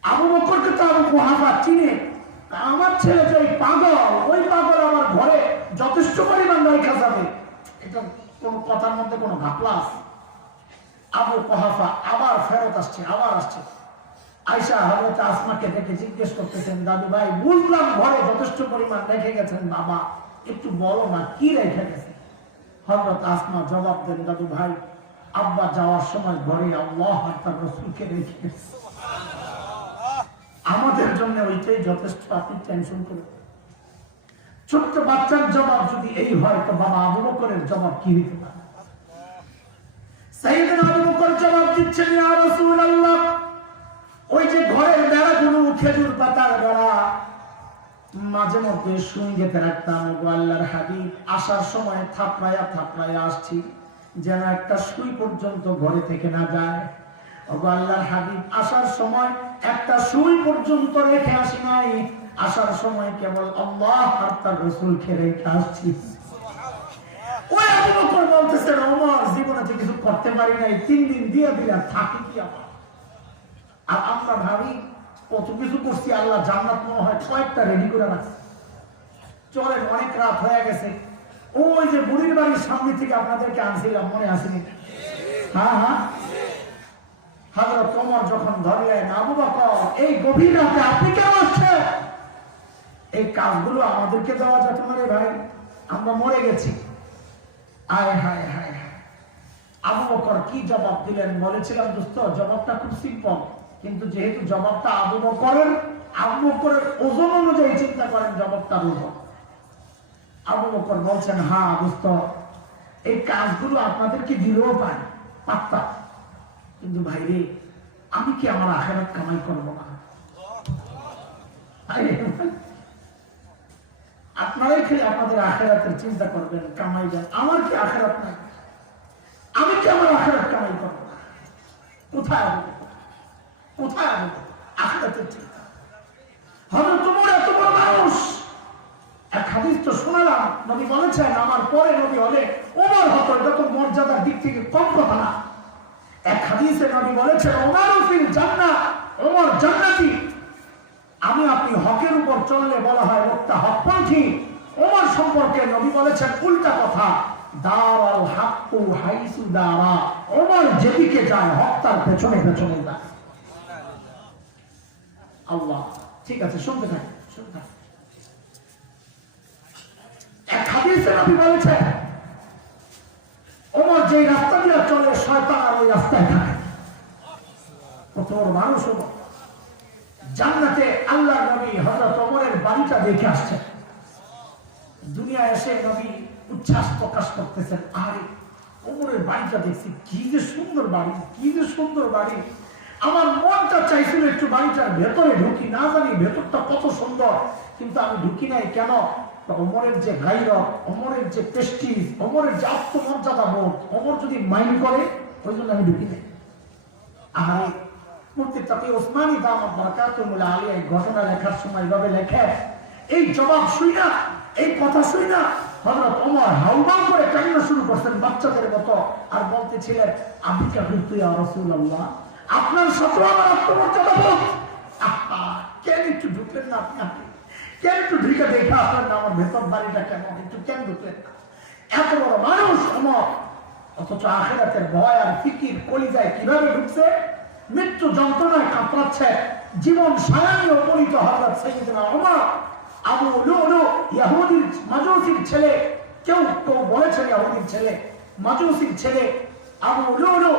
আবু বকরকে তো আবু কুহাফা চিনে, আমার ছেলে যে পাগল, ওই পাগল আমার ঘরে যথেষ্ট পরিমাণ রেখা যাবে, এটা কোন কথার মধ্যে কোনো ঘাপলা আছে? আবু কুহাফা আবার ফেরত আসছে, আবার আসছে। আয়েশা হযরত আসমাকে দেখে জিজ্ঞেস করতেছেন, দাদু ভাই বুঝলাম ঘরে যথেষ্ট পরিমাণ রেখে গেছেন, বাবা একটু বলো না কি রেখে গেছে? হযরত আসমা জবাব দেন, দাদু ভাই আব্বা যাওয়ার সময় ঘরে আল্লাহ আর তার রাসূলকে রেখে গেছে, আমাদের জন্য ওইটাই যথেষ্ট, আপনি টেনশন করুন। ছোট্ট বাচ্চার জবাব যদি এই হয়, তো বাবা আবু বকরের জবাব কি হইতে পারে? সাইয়েদনা আবু বকর জবাব দিচ্ছেন, ইয়া রাসূলুল্লাহ, ওই যে ঘরের বেড়াগুলো খেজুর পাতার বেড়া, মাঝে মধ্যে সুই গেঁথে রাখতাম, গো আল্লাহর হাবিব আসার সময় থাপড়ায়া থাপড়ায়া আসছি, যেন একটা সুই পর্যন্ত ঘরে থেকে না যায়। ওগো আল্লাহর হাবিব আসার সময় একটা সুই পর্যন্ত রেখে আসি নাই, আসার সময় কেবল আল্লাহ আর তার রাসূলকে রেখে আসছি। ওই আবু বকর বলতেছেন, ওমর জীবনে তো কিছু করতে পারি নাই, 3 দিন দিয়ে দিলাম, থাকি কি আমার? আর আমরা ভাবি কত কিছু করছি, আল্লাহ জান্নাত মনে হয় কয়েকটা রেডি করে রাখছে। চলেন, অনেক রাত হয়ে গেছে, ওই যে বুড়ির বাড়ির সামনে থেকে আপনাদেরকে আনছিলাম, মনে আসেনি? হ্যাঁ হ্যাঁ, হযরত ওমর যখন ধরলেন, আবু বকর এই গভীর রাতে আপনি কেন আসছেন? এই কাজগুলো আমাদেরকে দেওয়া যেত না রে ভাই, আমরা মরে গেছি। আয় হায় হায় হায়, আবু বকর কি জবাব দিলেন? বলেছিলাম দোস্ত জবাবটা খুব সিম্পল, কিন্তু যেহেতু জবাবটা আবু বকরের ওজন অনুযায়ী চিন্তা করেন জবাবটা ওজন। আবু বকর বলছেন, হ্যাঁ দোস্ত এই কাজগুলো আপনাদেরকে দিলেও পাই পারতাম, কিন্তু ভাইরে আমি কি আমার আখিরাত কামাই করবো না? আপনারাই খালি আপনাদের আখিরাতের চিন্তা করবেন, কামাইবেন, আমার কি আখিরাত নাই? আমি কি আমার আখিরাত কামাই করবো না? কোথায় আবু বকর? কোথায় আবু বকর? আখিরাতের চিন্তা। হযরত ওমর এত বড় মানুষ, এক হাদিস তো শোনালাম, নবী বলেছেন আমার পরে নবী হলে ওমর হতো, এটা তো মর্যাদার দিক থেকে কম কথা না। এক হাদিসে নবী বলেছেন, ওমরও ফিল জান্নাহ, ওমর জান্নাতি। আমি আপনি হকের উপর চললে বলা হয় লোকটা হকপন্থী। ওমর সম্পর্কে নবী বলেছেন উল্টা কথা, দারাল হাক্কু হাইসু দারা, ওমর যেদিকে যায় হক তার পেছনে পেছনে যায়। আল্লাহ, ঠিক আছে শুনতে থাকি, শুনতে থাকি। এক হাদিসে নবী বলেছেন ওমর যে রাস্তা দিয়ে চলে শয়তান আর ওই রাস্তায় থাকে। কত বড় মানুষ ওমর। জান্নাতে আল্লাহ নবী হযরত ওমরের বাড়িটা দেখে আসছেন। দুনিয়া এসে নবী উচ্ছ্বাস প্রকাশ করতেছেন, আরে ওমরের বাড়িটা দেখছি, কি যে সুন্দর বাড়ি, কি যে সুন্দর বাড়ি। আমার মনটা চাইছিল একটু বাড়িটার ভেতরে ঢুকি, না জানি ভেতরটা কত সুন্দর, কিন্তু আমি ঢুকি নাই কেন? ওমরের যে গায়রত, ওমরের যে প্রেস্টিজ, ওমরের যে আত্মমর্যাদা বোধ, ওমর যদি মাইন্ড করে, ওই জন্য আমি ঢুকি নাই। আরে মুফতি তাকি ওসমানী দামাত বারাকাতুহুল আলিয়া এই ঘটনা লেখার সময় এভাবে লেখে, এই জবাব শুই না, এই কথা শুই না হযরত ওমর হাউমাউ করে কান্না শুরু করছেন বাচ্চাদের মতো, আর বলতেছিলেন, আমি কাফিরতু ইয়া রাসূলুল্লাহ, আপনার সাথে আমার আত্মমর্যাদা বোধ। কেন একটু ঢুকলেন না আপনি? কেন একটু ঢুকে দেখে আসলেন না আমার ভেতর বাড়িটা কেমন? একটু কেন ঢুকলেন না? এত বড় মানুষ ওমর, অথচ আখিরাতের ভয় আর ফিকির কলিজায় কিভাবে ঢুকছে? মৃত্যু যন্ত্রণায় কাতরাচ্ছে, জীবন সায়ানি অপরিত হযরত সাইয়েদনা ওমর। আবু লুলু ইহুদির মাজুসির ছেলে, কেউ কেউ বলেছেন ইহুদির ছেলে, মাজুসির ছেলে আবু লুলু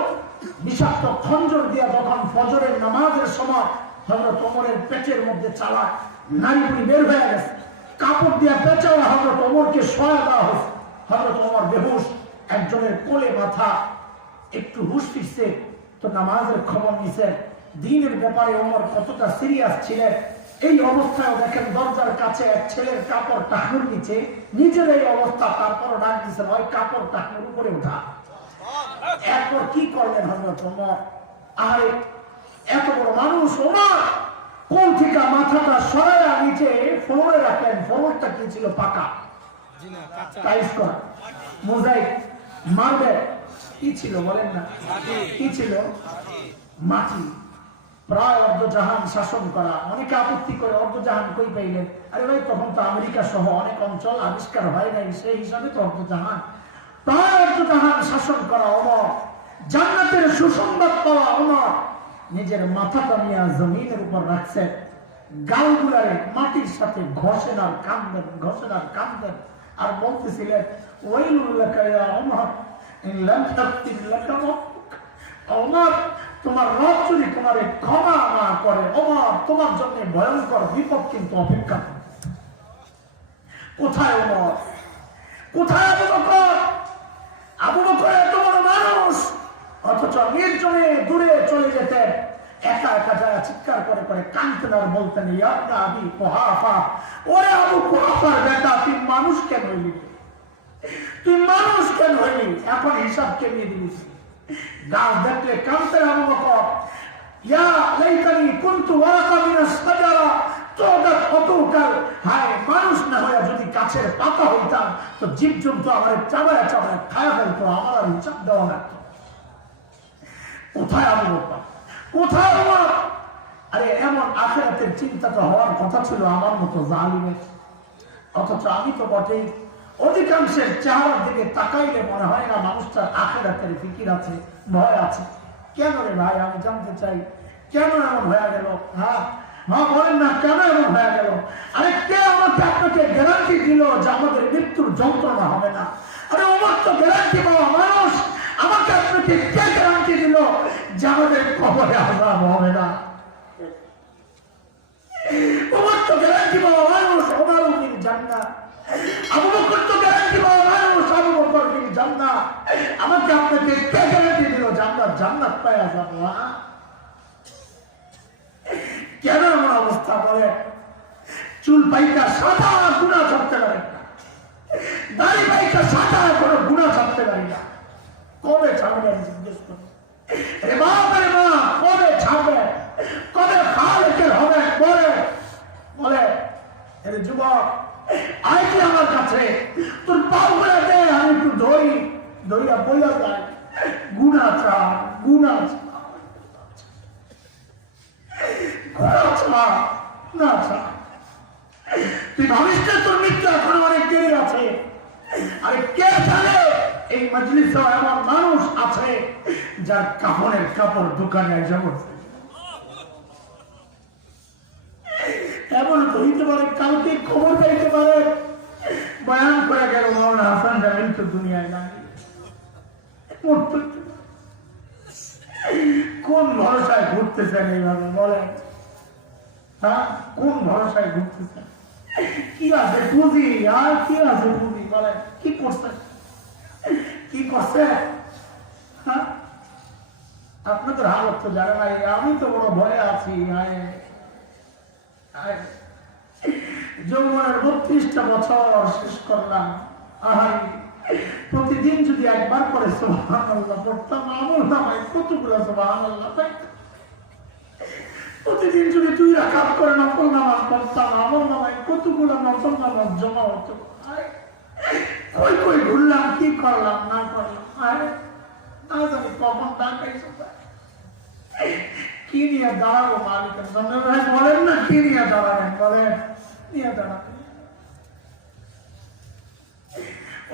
বিষাক্ত খঞ্জর দিয়ে যখন ফজরের নামাজের সময় হযরত ওমরের পেটের মধ্যে চালাক নারীগুলি বের হয়ে গেছে, কাপড় দিয়ে পেঁচাওয়া হযরত ওমরকে শোয়া দেওয়া হয়েছে। হযরত ওমর বেহুশ, একজনের কোলে মাথা, একটু হুশ ফিরছে, তো নামাজের খবর নিছেন। দ্বীনের ব্যাপারে ওমর কতটা সিরিয়াস ছিলেন, এই অবস্থায় দেখেন দরজার কাছে এক ছেলের কাপড় টাকনুর নিচে, নিজের এই অবস্থা, তারপরও ডাক দিচ্ছেন, ওই কাপড় টাকনুর উপরে উঠা। এরপর কি করলেন হযরত ওমর? আরে এত বড় মানুষ ওমর কোন থেকে মাথাটা সরায়া নিচে ফ্লোরে রাখলেন। ফ্লোরটা কি ছিল? পাকা, টাইলস করা, মোজাইক, মার্বেল, কি ছিল বলেন না? কি ছিল? মাটি। প্রায় অর্ধজাহান শাসন করা। অনেকে আপত্তি করে অর্ধজাহান কই পাইলেন? আরে ভাই, তখন তো আমেরিকা সহ অনেক অঞ্চল আবিষ্কার হয় নাই, সেই হিসাবে তো অর্ধজাহান। প্রায় অর্ধজাহান শাসন করা অমর, জান্নাতের সুসংবাদ পাওয়া অমর। নিজের মাথাটা নিয়ে জমিনের উপর রাখছেন, গালগুলারে মাটির সাথে ঘষেন আর কান্দেন, ঘষেন আর কান্দেন, আর বলতেছিলেন ওয়াইলুল লাকা ইয়া ওমর ইন লাম তাগফির লাকা রাব্বুক। ওমর, তোমার রব যদি তোমারে ক্ষমা না করে, ওমর, তোমার জন্য ভয়ঙ্কর বিপদ কিন্তু অপেক্ষা করে। কোথায় ওমর? কোথায় আবু বকর? আবু বকর এত বড় মানুষ, অথচ নির্জনে দূরে চলে যেতেন, একা একা যারা চিৎকার করে করে কাঁদতেন আর বলতেন, ইয়া আবি কুহাফা, ওরে আবু কুহাফার বেটা, তুই মানুষ কেন হইলি? তুই মানুষ কেন হইলি? এখন হিসাব কে নিয়ে দিলিস? গাছ দেখলে কাঁদতেন আবু বকর, ইয়া লাইতানি কুনতু ওয়ারাকা মিনাস শাজারা তুদাত অতুকাল। হায়, মানুষ না হয়ে যদি গাছের পাতা হইতাম তো জীবজন্তু আমার চাবায়া চাবায়া খায়া ফেলতো, আমার আর হিসাব দেওয়া লাগতো। কোথায় আবু বকর? কোথায় ওমর? আরে এমন আখিরাতের চিন্তা তো হওয়ার কথা ছিল আমার মতো জালিমের, অথচ আমি তো বটেই। অধিকাংশের চেহারার দিকে তাকাইলে মনে হয় না মানুষটার আখিরাতের ফিকির আছে, ভয় আছে। কেন রে ভাই, আমি জানতে চাই কেন এমন হয়ে গেল? হ্যাঁ বলেন না, কেন এমন হয়ে গেল? আরে কে আমাকে আপনাকে গ্যারান্টি দিল যে আমাদের মৃত্যুর যন্ত্রণা হবে না? আরে ওমর তো গ্যারান্টি পাওয়া মানুষ, আমাকে আপনাকে কে গ্যারান্টি দিল যে আমাদের কবরে আযাব হবে না? ওমর তো গ্যারান্টি পাওয়া মানুষ, ওমর ফিল জান্নাহ। আবু বকর তো গ্যারান্টি পাওয়া মানুষ, আবু বকর ফিল জান্নাহ। আমাকে আপনাকে কে গ্যারান্টি দিল যে আমরা জান্নাত পাওয়া যাব? কেন এমন অবস্থা? বলে চুল পাইকা সাদা গুনাহ ছাড়তে পারি না, দাড়ি পাইকা সাদা কোনো গুনাহ ছাড়তে পারি না। কবে ছাড়বে? আমি জিজ্ঞেস করি, রে বাপ রে মা, কবে ছাড়বে? কবে খালেকের হবে? বলে এরে যুবক, আয় কি আমার কাছে, তোর পাও করে দে, আমি একটু ধরি, ধরিয়া বইয়া যায় গুনাহ ছাড়, গুনাহ ছাড়, না ছাড়। তুই ভাবিস না তোর মৃত্যু এখন অনেক দেরি আছে? আরে কে জানে এই মজলিসে এমন মানুষ আছে যার কাপড়ের কাপড় দোকানে এসে পড়ছে। এমন হইতে পারে কালকে খবর পাইতে পারে বয়ান করে গেল মাওলানা হাসান জামিল তো দুনিয়ায় নাই। কোন ভরসায় ঘুরতেছেন এইভাবে বলেন? হ্যাঁ, কোন ভরসায় ঘুরতেছেন? কি আছে পুঁজি? আর কি আছে পুঁজি? বলেন কি করছে? কি করছে? হ্যাঁ, আপনাদের হালত তো জানে নাই, আমি তো বড় ভয়ে আছি। যৌবনের 32টা বছর শেষ করলাম। প্রতিদিন যদি একবার করে সুবহানাল্লাহ পড়তাম, আমল নামায় কতগুলো সুবহানাল্লাহ পাইতাম। প্রতিদিন যদি 2 রাকাত করে নফল নামাজ পড়তাম, আমল নামায় কতগুলো নফল নামাজ জমা হতো। কই কই ঘুরলাম, কি করলাম না করলাম, না জানি কখন ডাকাইছে। কি নিয়ে দাঁড়াবো মালিকের সামনে? ভাই বলেন না, কি নিয়ে দাঁড়াবেন? বলেন নিয়ে দাঁড়াবেন।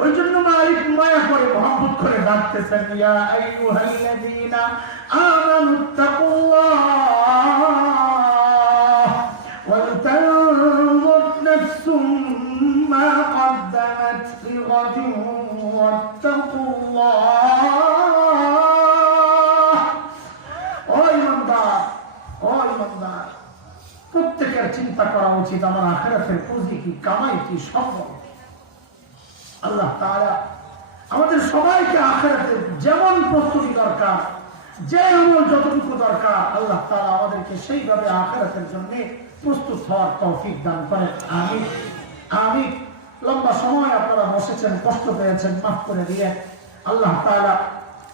ওই জন্য মালিক মায়া করে মহব্বত করে ডাকতেছেন, ইয়া আইয়ুহাল্লাযীনা আমানুত্তাকুল্লাহ ওয়াল তানজুর নাফসুম মা কদ্দামাত লিগাদিন ওয়াত্তাকুল্লাহ। প্রত্যেকের চিন্তা করা উচিত আমার আখিরাতের পুঁজি কি, কামাই কি, সম্পদ। আল্লাহ তাআলা আমাদের সবাইকে আখিরাতে যেমন প্রস্তুতি দরকার, যে আমল যতটুকু দরকার, আল্লাহ তাআলা আমাদেরকে সেইভাবে আখিরাতের জন্য প্রস্তুত হওয়ার তৌফিক দান করেন। আমিন আমিন। লম্বা সময় আপনারা বসেছেন, কষ্ট পেয়েছেন, মাফ করে দিয়ে আল্লাহ তাআলা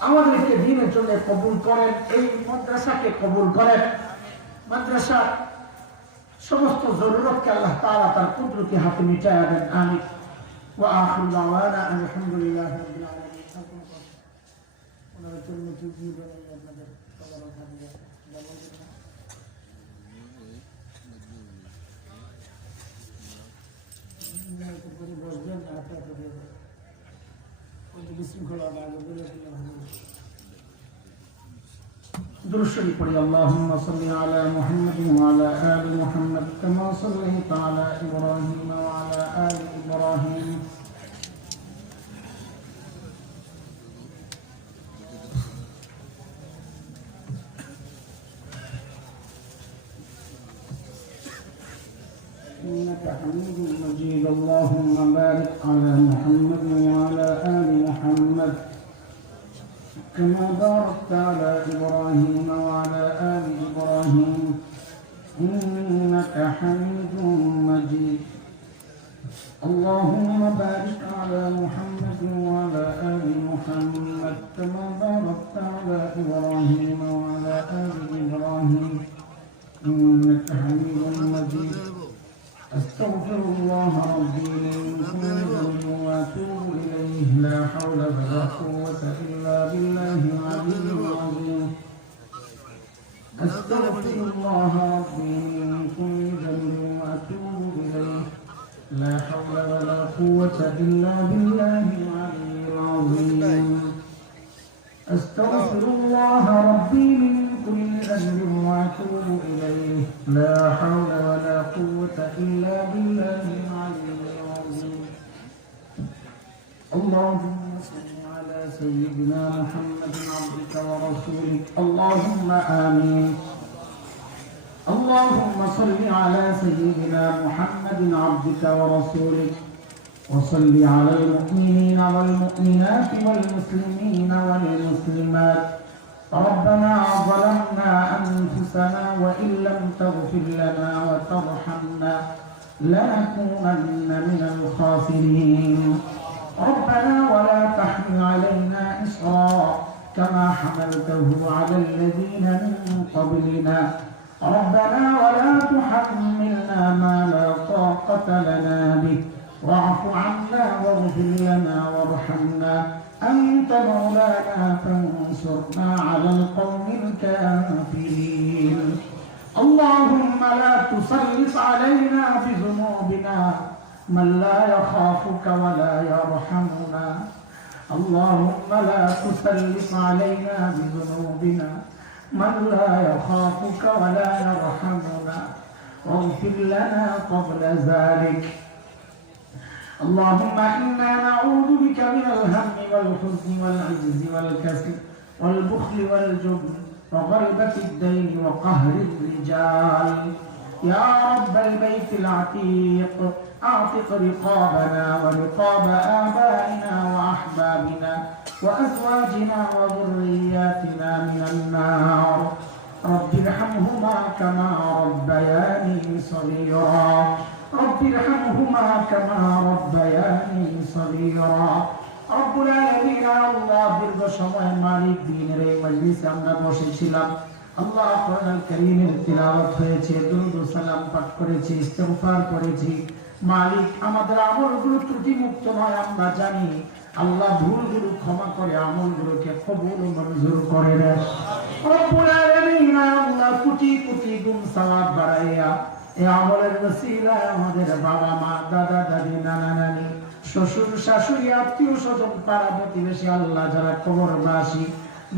আমাদেরকে দ্বীনের জন্য কবুল করেন, এই মাদ্রাসাকে কবুল করেন। মাদ্রাসা সমস্ত জরুরতকে আল্লাহ তাআলা তার কুদরতি হাতে মিটায়া দেন। আমিন। ওয়া আখিরু দাওয়ানা আলহামদুলিল্লাহি রাব্বিল আলামিন। আপনারা চলুন চুপি বানাই আপনাদের সবার ওখানে বসবেন না আপনার বিশৃঙ্খলা আগে বলে درود شريف پڑھی اللهم صل على محمد وعلى آل محمد كما صليت على إبراهيم وعلى آل إبراهيم إنك حميد مجيد اللهم بارك على محمد وعلى آل محمد كما باركت على إبراهيم وعلى آل إبراهيم إنك حميد مجيد اللهم بارك على محمد وعلى آل محمد كما باركت على إبراهيم وعلى آل إبراهيم إنك حميد مجيد أستغفر الله ربي من كل ذنب وأتوب إليه لا حول ولا قوة إلا بالله العلي العظيم أستغفر الله ربي من كل ذنب وأتوب إليه لا حول ولا قوة إلا بالله العلي العظيم أستغفر الله ربي من كل ذنب وأتوب إليه لا حول ولا قوة إلا بالله العلي العظيم اللهم صل على سيدنا محمد عبدك ورسولك اللهم آمين اللهم صل على سيدنا محمد عبدك ورسولك وصل على المؤمنين والمؤمنات والمسلمين والمسلمات ربنا ظلمنا أنفسنا وإن لم تغفر لنا وترحمنا لنكونن من الخاسرين ربنا ولا تحمل علينا إصرا كما حملته على الذين من قبلنا ربنا ولا تحملنا ما لا طاقة لنا به واعف عنا واغفر لنا وارحمنا أنت مولانا فانصرنا على القوم الكافرين اللهم لا تسلط علينا بذنوبنا من لا يخافك ولا يرحمنا اللهم لا تسلط علينا بذنوبنا من لا يخافك ولا يرحمنا واغفر لنا قبل ذلك اللهم إنا نعوذ بك من الهم والحزن والعجز والكسل والبخل والجبن وغلبة الدين وقهر الرجال يا رب البيت العتيق أعتق رقابنا ورقاب آبائنا وأحبابنا وأزواجنا وذرياتنا من النار رب ارحمهما كما ربياني صغيرا رب ارحمهما كما ربياني صغيرا رب العالمين আল্লাহ দীর্ঘ সময় মালিক দিনের এই মজলিসে আমরা বসেছিলাম আল্লাহ কোরআনুল কারীমের তিলাওয়াত হয়েছে দুরূদ ও সালাম পাঠ করেছি ইস্তিগফার করেছি মালিক আমাদের আমলগুলো ত্রুটি মুক্ত নয় আমরা জানি আল্লাহ ভুলগুলো ক্ষমা করে আমলগুলোকে কবুল ও মঞ্জুর করে দেন রব্বুল আলামিন আল্লাহ কোটি কোটি গুণ সওয়াব বাড়াইয়া এই আমলের ওসিলায় আমাদের বাবা মা দাদা দাদি নানা নানি শ্বশুর শাশুড়ি আত্মীয় স্বজন পাড়া প্রতিবেশী আল্লাহ যারা কবরবাসী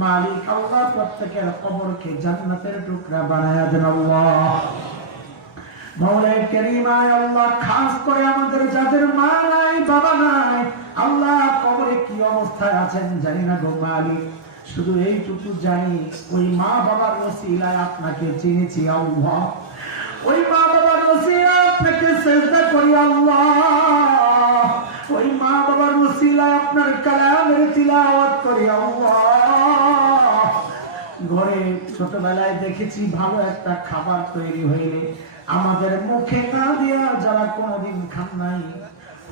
মালিক আল্লাহ প্রত্যেকের কবরকে জান্নাতের টুকরা বানায়া দেন আল্লাহ মওলা কারীম আল্লাহ খাস করে আমাদের যাদের মা নাই বাবা নাই আল্লাহ কবরে কি অবস্থায় আছেন জানি না গো মালিক শুধু এইটুকু জানি ওই মা বাবার ওসিলায় আপনাকে চিনেছি আল্লাহ ওই মা বাবার ওসিলায় আপনাকে সিজদা করি আল্লাহ ওই মা বাবার ওসিলায় আপনার কালামের তিলাওয়াত করি আল্লাহ ঘরে ছোটবেলায় দেখেছি ভালো একটা খাবার তৈরি হইলে আমাদের মুখে না দিয়া যারা কোনোদিন খান নাই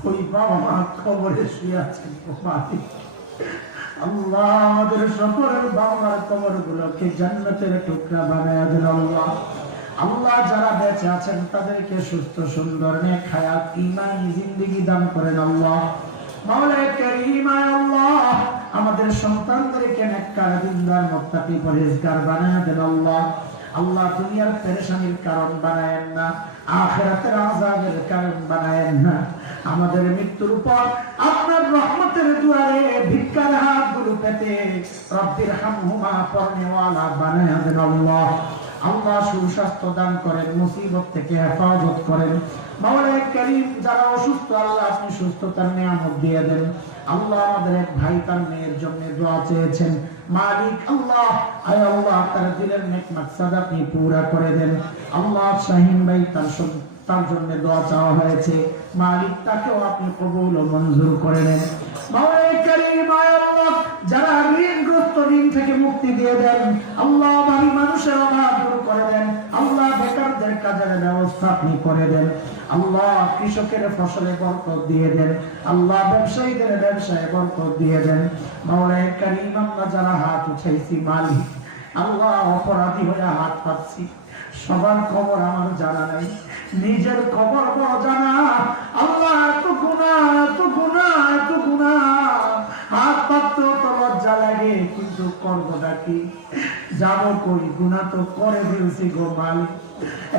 ওই বাবা মা কবরে শুয়ে আছেন আল্লাহ আমাদের সকলের বাবার কবরগুলোকে জান্নাতের টুকরা বানায়া দেন আল্লাহ আল্লাহ যারা বেঁচে আছেন তাদেরকে সুস্থ সুন্দর নেক হায়াত ঈমানি জিন্দেগি দান করেন আল্লাহ মাওলা কারীম আল্লাহ আমাদের সন্তানদেরকে নেককার দিনদার মুত্তাকি পরহেজগার বানায় দেন আল্লাহ। আল্লাহ দুনিয়ার পেরেশানির কারণ বানায়েন না, আখিরাতের আযাবের কারণ বানায়েন না। আমাদের মৃত্যুর পর আপনার রহমতের দুয়ারে ভিক্ষার হাতগুলো পেতে রব্বির হামহুমা পড়নেওয়ালা বানায় দেন আল্লাহ। আল্লাহ সুস্বাস্থ্য দান করেন, মুসিবত থেকে হেফাজত করেন। মাওলা কারীম, যারা অসুস্থ আল্লাহ আপনি সুস্থতার নিয়ামত দিয়ে দেন। আল্লাহ আমাদের এক ভাই তার মেয়ের জন্য দোয়া চেয়েছেন, মালিক আল্লাহ, আয় আল্লাহ তার দিলের নেক মাকসাদ আপনি পুরা করে দেন। আল্লাহ শাহিন ভাই তার জন্য দোয়া চাওয়া হয়েছে, মালিক তাকেও আপনি কবুল ও মঞ্জুর করে নেন। মাওলা কারীম, আয় আল্লাহ যারা ঋণগ্রস্ত ঋণ থেকে মুক্তি দিয়ে দেন। আল্লাহ ভাবি মানুষের অভাব দূর করে দেন। আল্লাহ বেকারদের কাজের ব্যবস্থা আপনি করে দেন। আল্লাহ কৃষকের ফসলে বরকত দিয়ে দেন। আল্লাহ ব্যবসায়ীদের ব্যবসায় বরকত দিয়ে দেন। মাওলা কারীম, আমরা যারা হাত উঠাইছি মালিক আল্লাহ অপরাধী হয়ে হাত পাচ্ছি, সবার খবর আমার জানা নাই, নিজের খবর বড় জানা। আল্লাহ এত গুনাহ, এত গুনাহ, এত গুনাহ, হাত পাততে তো লজ্জা লাগে, কিন্তু করবোটা কি? যাব কই? গুনাহ তো করে ফেলছি গো মালিক,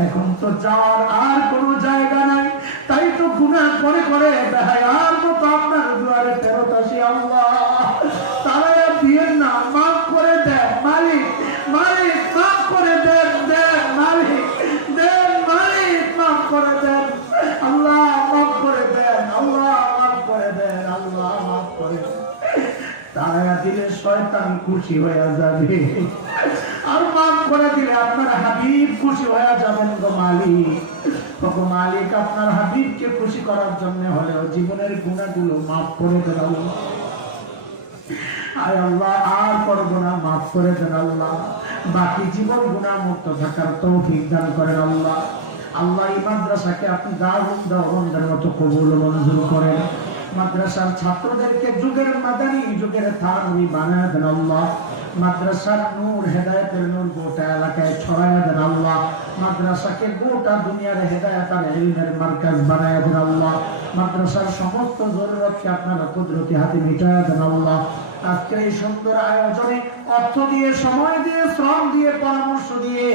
এখন তো যাওয়ার আর কোনো জায়গা নাই। তাই তো গুনাহ করে করে বেহায়ার মতো আপনার দুয়ারে ফেরত আসি। আল্লাহ তারা দিয়েন না, মাফ করে দেন মালিক, মালিক মাফ করে দেন, দেন মালিক, দেন মালিক, মাফ করে দেন। আল্লাহ মাফ করে দেন, আল্লাহ মাফ করে দেন, আল্লাহ মাফ করে দেন। তারা দিলে শয়তান খুশি হয়ে যাবে, আর মাফ করে দিলে আপনার হাবিব খুশি হয়ে যাবেন গো মালিক। গো মালিক, আপনার হাবিবকে খুশি করার জন্য হলেও জীবনের গুনাহগুলো মাফ করে দেন। আয় আল্লাহ আর করব না, মাফ করে দেন আল্লাহ। বাকি জীবন গুনাহ মুক্ত থাকার তৌফিক দান করেন আল্লাহ। আল্লাহ এই মাদ্রাসাকে আপনি দারুণ দাওয়াতের মতো কবুল মঞ্জুর করেন। মাদ্রাসার ছাত্রদেরকে যুগের মাদানী, যুগের থানবী বানায় দেন আল্লাহ। মাদ্রাসার নূর, হেদায়েতের নূর গোটা এলাকায় ছড়ায় দেন আল্লাহ। মাদ্রাসাকে গোটা দুনিয়ার হেদায়েত আর ইলমের মার্কাজ বানায় দেন আল্লাহ। মাদ্রাসার সমস্ত জরুরতকে আপনারা কুদরতি হাতে মিটায় দেন আল্লাহ। আজকের এই সুন্দর আয়োজনে অর্থ দিয়ে, সময় দিয়ে, শ্রম দিয়ে, পরামর্শ দিয়ে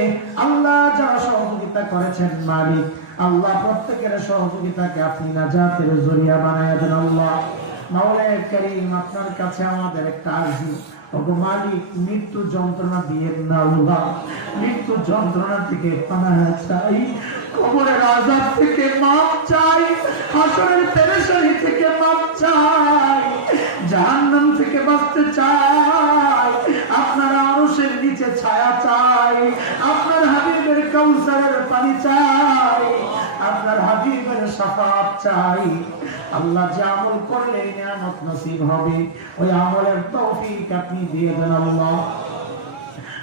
আল্লাহ যারা সহযোগিতা করেছেন মালিক আল্লাহ প্রত্যেকের সহযোগিতাকে আপনি নাজাতের জরিয়া বানায় দেন আল্লাহ। মাওলা কারীম, আপনার কাছে আমাদের একটা আরজি, ওগো মালিক মৃত্যু যন্ত্রণা দিয়েন না আল্লাহ। মৃত্যু যন্ত্রণা থেকে পানাহ চাই, কবরের আযাব থেকে মাফ চাই, হাসরের পেরেশানি থেকে মাফ চাই, জাহান্নাম থেকে বাঁচতে চাই, আপনার আরশের নিচে ছায়া চাই, আপনার হাবিবের কাউসারের পানি চাই, আপনার হাবিবের শাফাআত চাই। আল্লাহ যে আমল করলে নিয়ামত নসিব হবে, ওই আমলের তৌফিক আপনি দিয়ে দেন আল্লাহ।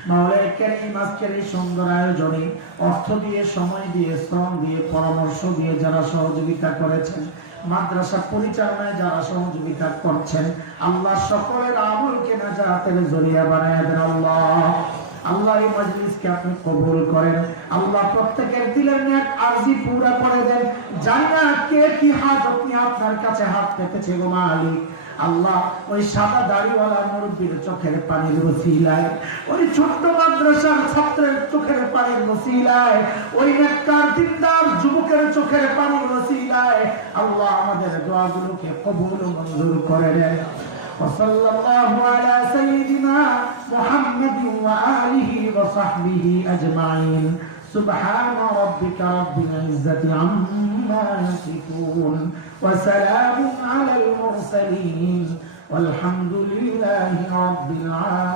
মাওলা কারীম, আজকের এই সুন্দর আয়োজনে অর্থ দিয়ে, সময় দিয়ে, শ্রম দিয়ে, পরামর্শ দিয়ে যারা সহযোগিতা করেছেন, মাদ্রাসা পরিচালনায় যারা সহযোগিতা করছেন, আল্লাহ সকলের আমলকে নাজাতের জরিয়া বানায় দেন আল্লাহ। আল্লাহ এই মজলিসকে আপনি কবুল করেন আল্লাহ। প্রত্যেকের দিলের নেক আরজি পুরা করে দেন। জানি না কে কি হাজত নিয়ে আপনার কাছে হাত পেতেছে গো মালিক আল্লাহ। ওই সাদা দাড়িওয়ালা মুরব্বির চোখের পানির ওসিলায়, ওই ছোট্ট মাদ্রাসার ছাত্রের চোখের পানির ওসিলায়, ওই নেককার দিনদার যুবকের চোখের পানির ওসিলায় আল্লাহ আমাদের দোয়াগুলোকে কবুল ও মঞ্জুর করে দেন। وصلى الله على سيدنا محمد وآله وصحبه أجمعين. سبحان ربك رب العزة عما يصفون وسلام على المرسلين والحمد لله رب العالمين.